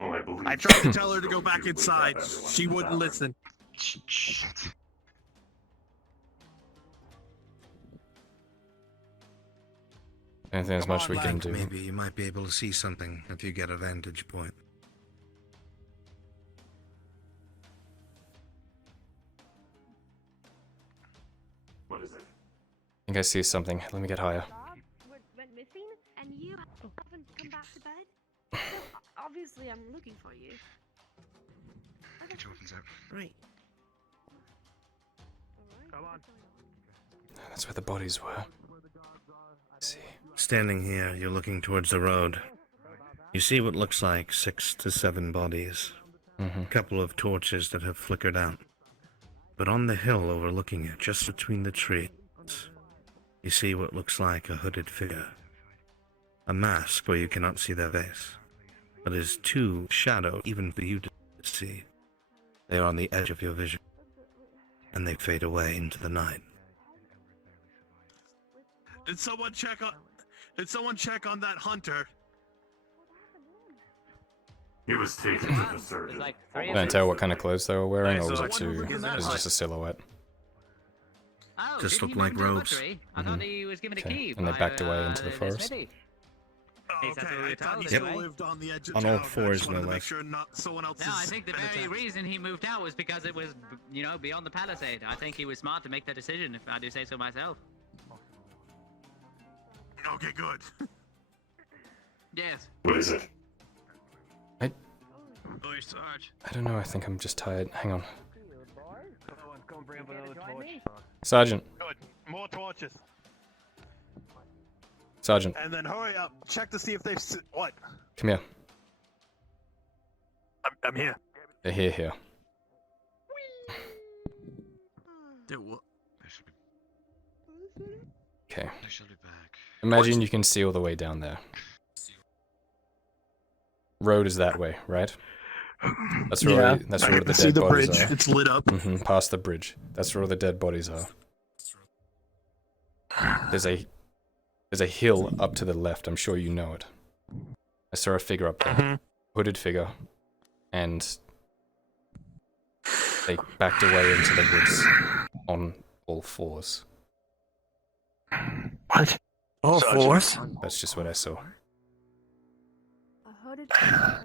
Well, I believe I tried to she's tell her to go going back leave inside. everyone She in the wouldn't tavern. listen. Shit. Anything as much we can do. Maybe you might be able to see something if you get a vantage point. What is it? I think I see something. Let me get higher. Went missing, and you haven't come back to bed. So obviously, I'm looking for you. Get your weapons out. Right. Come on. That's where the bodies were. See. Standing here, you're looking towards the road. You see what looks like 6 to 7 bodies. A couple of torches that have flickered out. But on the hill overlooking it, just between the trees, you see what looks like a hooded figure. A mask where you cannot see their face, but is too shadow even for you to see. They are on the edge of your vision, and they fade away into the night. Did someone check on that hunter? He was taken to the surgeon. Can I tell what kind of clothes they were wearing, or was it Nice. just a silhouette? Oh, Just did look he like move into the robes. buttery? I thought he was given a key. And they by, backed away into the the forest. smithy. Oh, Least that's okay, what we I were thought told he still anyway. lived on the edge of On town. all I just fours, wanted no to make less. sure not someone else No, I is think the in very town. reason he moved out was because it was, you know, beyond the palisade. I think he was smart to make that decision, if I do say so myself. Okay, good. Yes. What is it? Oi, Sarge. I don't know, I think I'm just tired. Hang on. Come bring up another torch. Sergeant. Good. More torches. Sergeant. And then hurry up. Check to see if they've... What? Come here. I'm here. They're here. Do what? Okay. I shall be back. Imagine you can see all the way down there. Road is that way, right? That's where Yeah, that's I where can the see dead the bodies bridge. are. It's lit up. Past the bridge. That's where all the dead bodies are. There's a hill up to the left. I'm sure you know it. I saw a figure up there, hooded figure, and they backed away into the woods on all fours. What? All fours? That's just what I saw. A hooded figure.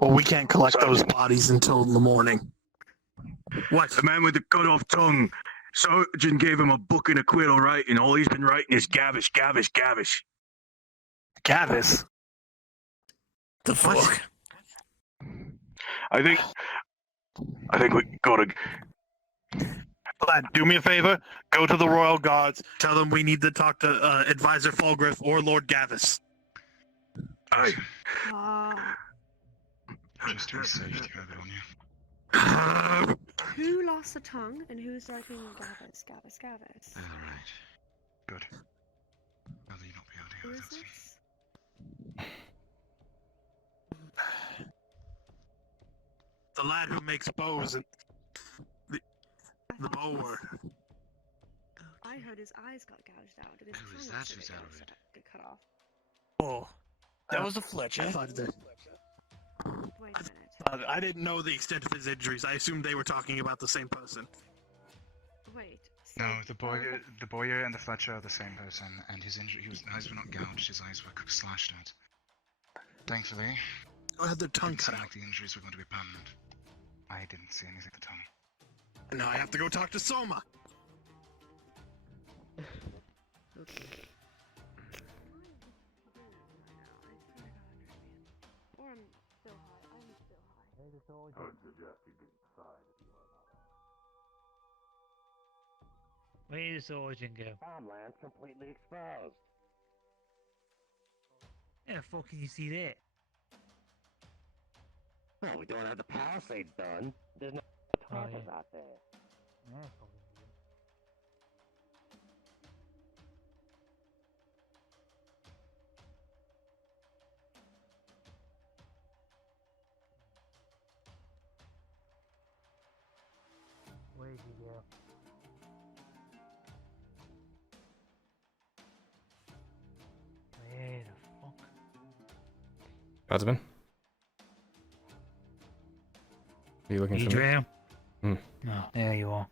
Well, we can't collect those bodies until the morning. What? The man with the cut off tongue. Sergeant gave him a book and a quill, right? And all he's been writing is Gavish, Gavish, Gavish. Gavis? The fuck? I think we gotta. Lad, do me a favor. Go to the Royal Guards. Tell them we need to talk to Advisor Fulgriff or Lord Gavis. Aye. Just to be safe, do you have it on you? Who lost a tongue and who's writing Gavis? Alright. Good. Now that you not be able to Who hear is without seeing. this? The lad who makes bows and the bower. I heard his eyes got gouged out. And his Who is tongue that also who's got Elred? cut off. Oh, that was the Fletcher. Wait a minute. I didn't know the extent of his injuries. I assumed they were talking about the same person. Wait. No, the Boyer and the Fletcher are the same person, and his eyes were not gouged, his eyes were slashed out. Thankfully, I had their tongue it cut seemed out. like the injuries were going to be permanent. I didn't see anything at the time. And now I have to go talk to Soma. Or I'm still high. I'm still high. I would suggest you get inside if you are not. Where did the sergeant go? Farmland completely exposed. Yeah, fuck can you see that? Well, we don't have the palisades done. There's no trappers out there. Yeah, fucking weird. freaky girl. Where the fuck? Husband? Are you looking You for me? Drow? Hmm. Oh, there you are.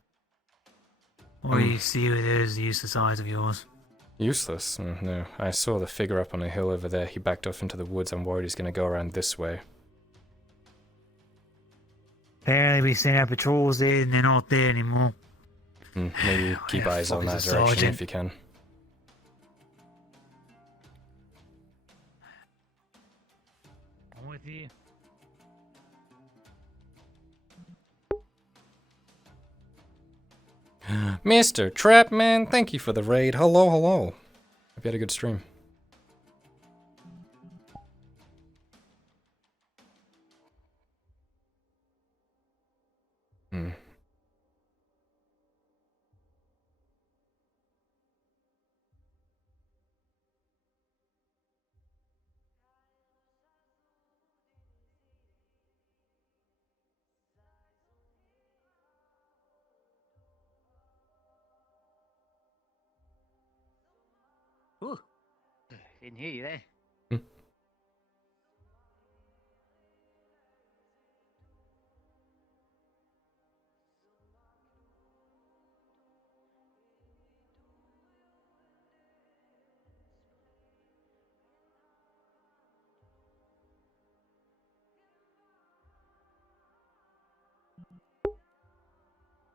What do you see with those useless eyes of yours? Useless? No. I saw the figure up on a hill over there. He backed off into the woods. I'm worried he's going to go around this way. Apparently we sent out patrols there and they're not there anymore. Maybe keep Where the eyes fuck on is that the direction sergeant? if you can. I'm with you. Mr. Trapman, thank you for the raid. Hello, hello. Hope you had a good stream. Ooh, didn't hear you there.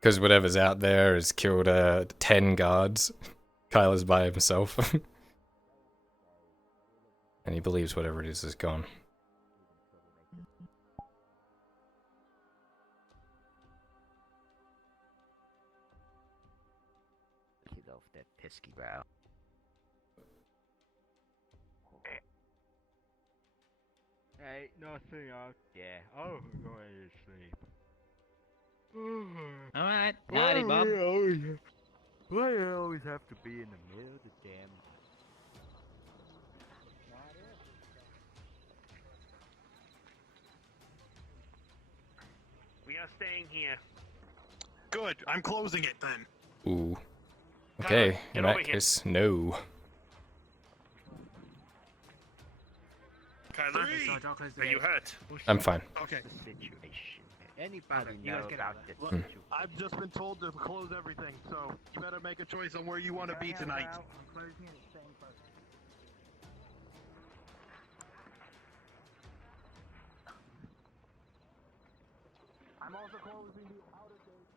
Because whatever's out there has killed 10 guards. Kyler's by himself. And he believes whatever it is gone. Get off that pesky brow. Hey, nothing out there. Oh, we're going to sleep. All right, nighty, Bob. Why do I always have to be in the middle of the damn We are staying here. Good. I'm closing it then. Ooh. Okay, get in over that here. case, no. Kyler, are you hurt? I'm fine. Okay. Situation. Anybody You guys know get about out of this there. situation? I've just been told to close everything, so you better make a choice on where you want to be tonight. I'm also closing the outer gate.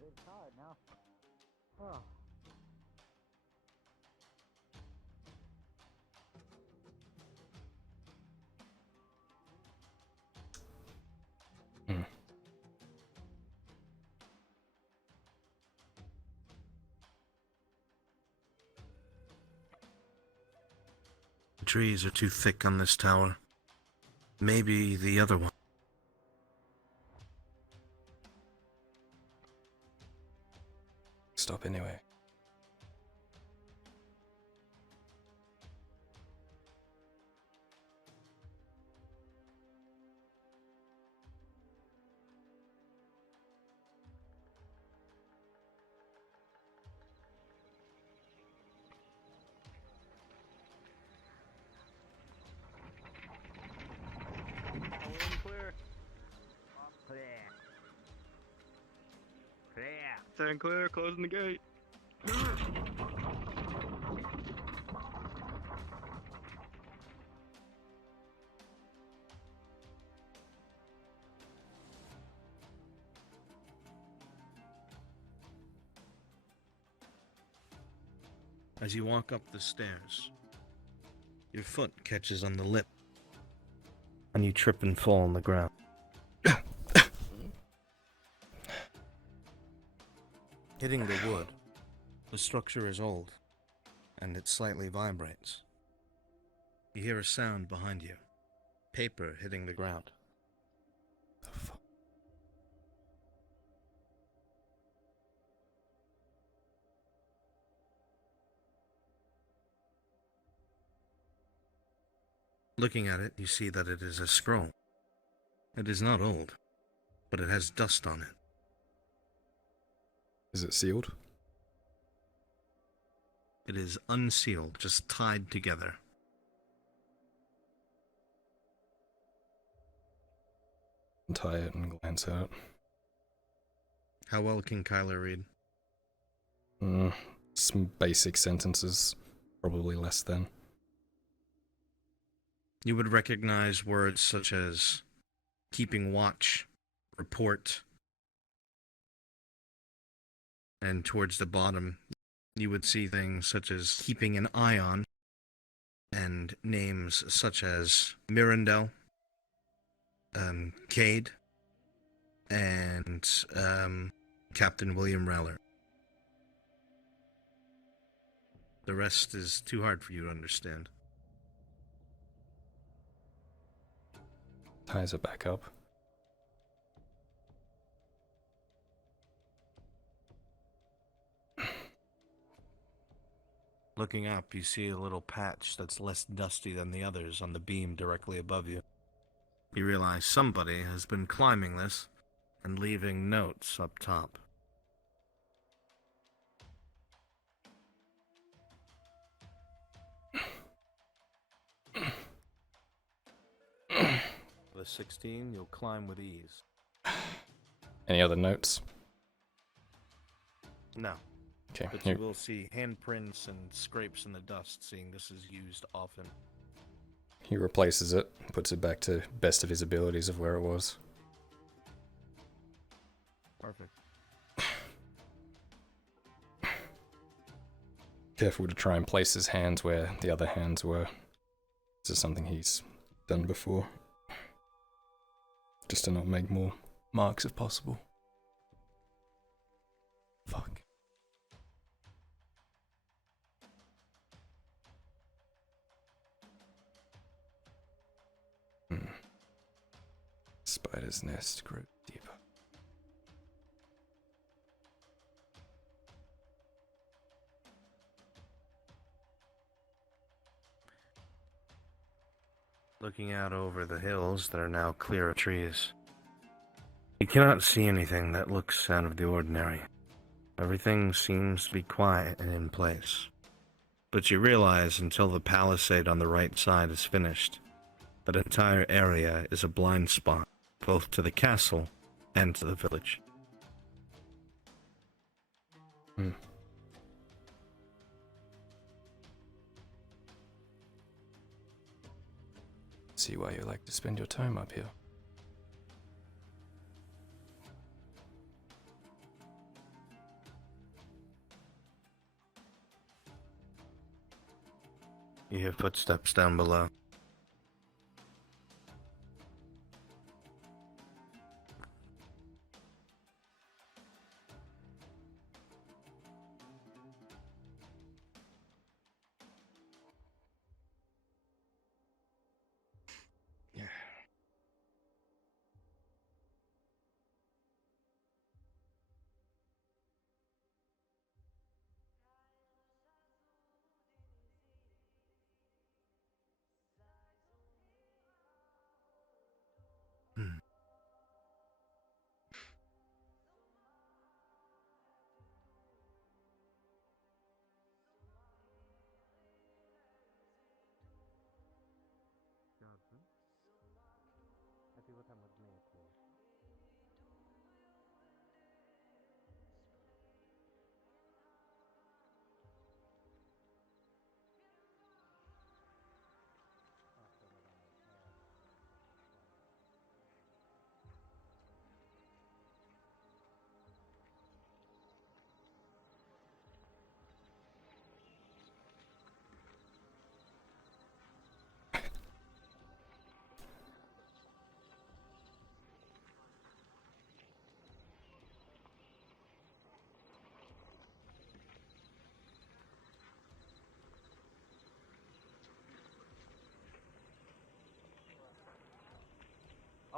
It's hard now. Oh. The trees are too thick on this tower. Maybe the other one. Stop anyway. Clear. Clear. Clear. Stand clear, closing the gate. As you walk up the stairs, your foot catches on the lip and you trip and fall on the ground. Hitting the wood, the structure is old, and it slightly vibrates. You hear a sound behind you. Paper hitting the ground. Looking at it, you see that it is a scroll. It is not old, but it has dust on it. Is it sealed? It is unsealed, just tied together. Untie it and glance at it. How well can Kyler read? Some basic sentences, probably less than. You would recognize words such as keeping watch, report, and towards the bottom, you would see things such as keeping an eye on, and names such as Mirandel, Cade, and Captain William Rowler. The rest is too hard for you to understand. Ties it back up. Looking up, you see a little patch that's less dusty than the others on the beam directly above you. You realize somebody has been climbing this and leaving notes up top. With a 16, you'll climb with ease. Any other notes? No. Okay. But you will see handprints and scrapes in the dust, seeing this is used often. He replaces it, puts it back to best of his abilities of where it was. Perfect. Careful to try and place his hands where the other hands were. This is something he's done before. Just to not make more marks if possible. Fuck. Spider's nest grows deeper. Looking out over the hills that are now clear of trees, you cannot see anything that looks out of the ordinary. Everything seems to be quiet and in place. But you realize until the palisade on the right side is finished, that entire area is a blind spot, both to the castle and to the village. See why you like to spend your time up here. You hear footsteps down below.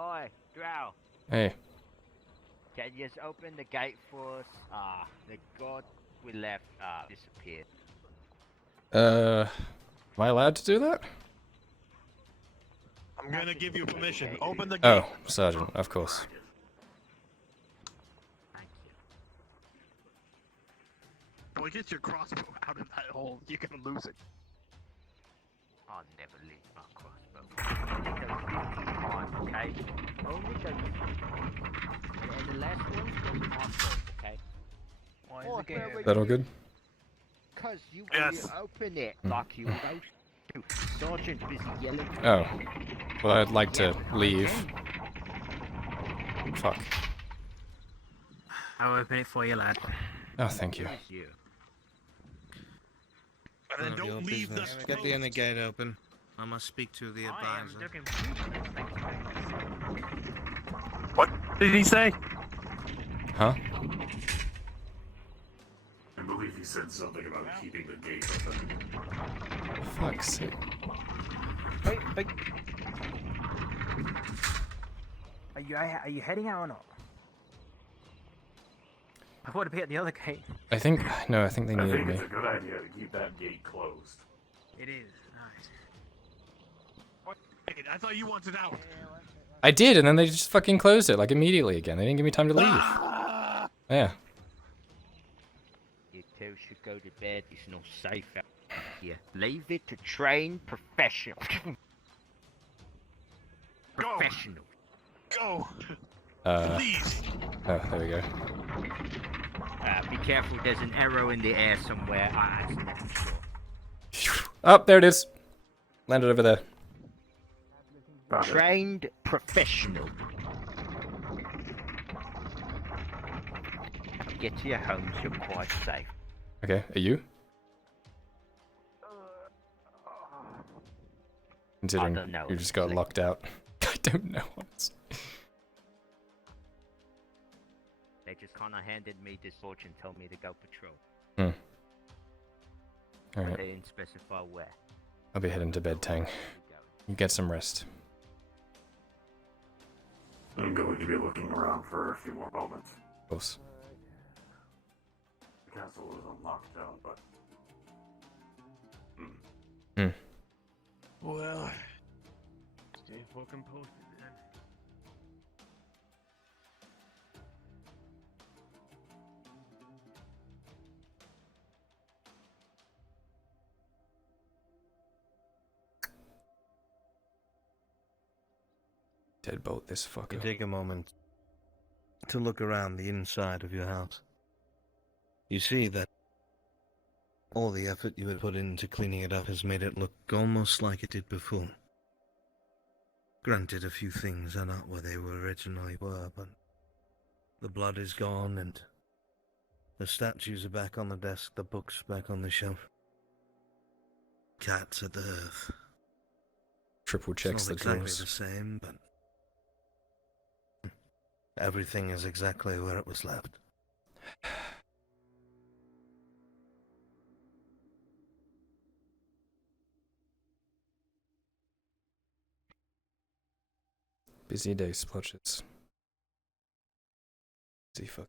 Oi, Drow. Hey. Can you just open the gate for us? The god we left, disappeared. Am I allowed to do that? I'm gonna give you permission. Open the Oh, gate. Sergeant, of course. Boy, get your crossbow out of that hole. You're gonna lose it. I'll never leave my crossbow. Only goes 50 times, okay? Only goes 50 times. And the last one goes my fault, okay? Why Oh, is it Is that all good? Cause you Yes. will open it like you supposed to. Sergeant's busy yelling. Oh. Well, I'd like to leave. Fuck. I'll open it for you, lad. Oh, thank you. And then None of your don't leave the business. Get the inner gate open. I must speak to the advisor. What did he say? Huh? I believe he said something about keeping the gate open. Fuck's sake. Wait. Are you heading out or not? I want to be at the other gate. I think they I needed think me. it's a good idea to keep that gate closed. It is. Nice. I thought you wanted out. I did, and then they just fucking closed it, like, immediately again. They didn't give me time to leave. Yeah. You two should go to bed. It's not safe out here. Leave it to trained professionals. Professionals. Go. Please. Oh, there we go. Be careful. There's an arrow in the air somewhere. I accidentally saw. Oh, there it is. Landed over there. Trained professional. Get to your homes. You're quite safe. Okay, are you? Considering don't know, you just got locked out. I don't know, honestly. They just kind of handed me this torch and told me to go patrol. Alright. They didn't specify where. I'll be heading to bed, Tang. You get some rest. I'm going to be looking around for a few more moments. Of course. The castle is on lockdown, but... Well, stay fucking posted then. Deadbolt this fucker. You take a moment to look around the inside of your house. You see that all the effort you had put into cleaning it up has made it look almost like it did before. Granted, a few things are not where they originally were, but the blood is gone and the statues are back on the desk, the books back on the shelf. Cats at the hearth. Triple checks the It's not exactly drawers. the same, but everything is exactly where it was left. Busy day, splotches. Busy fuck.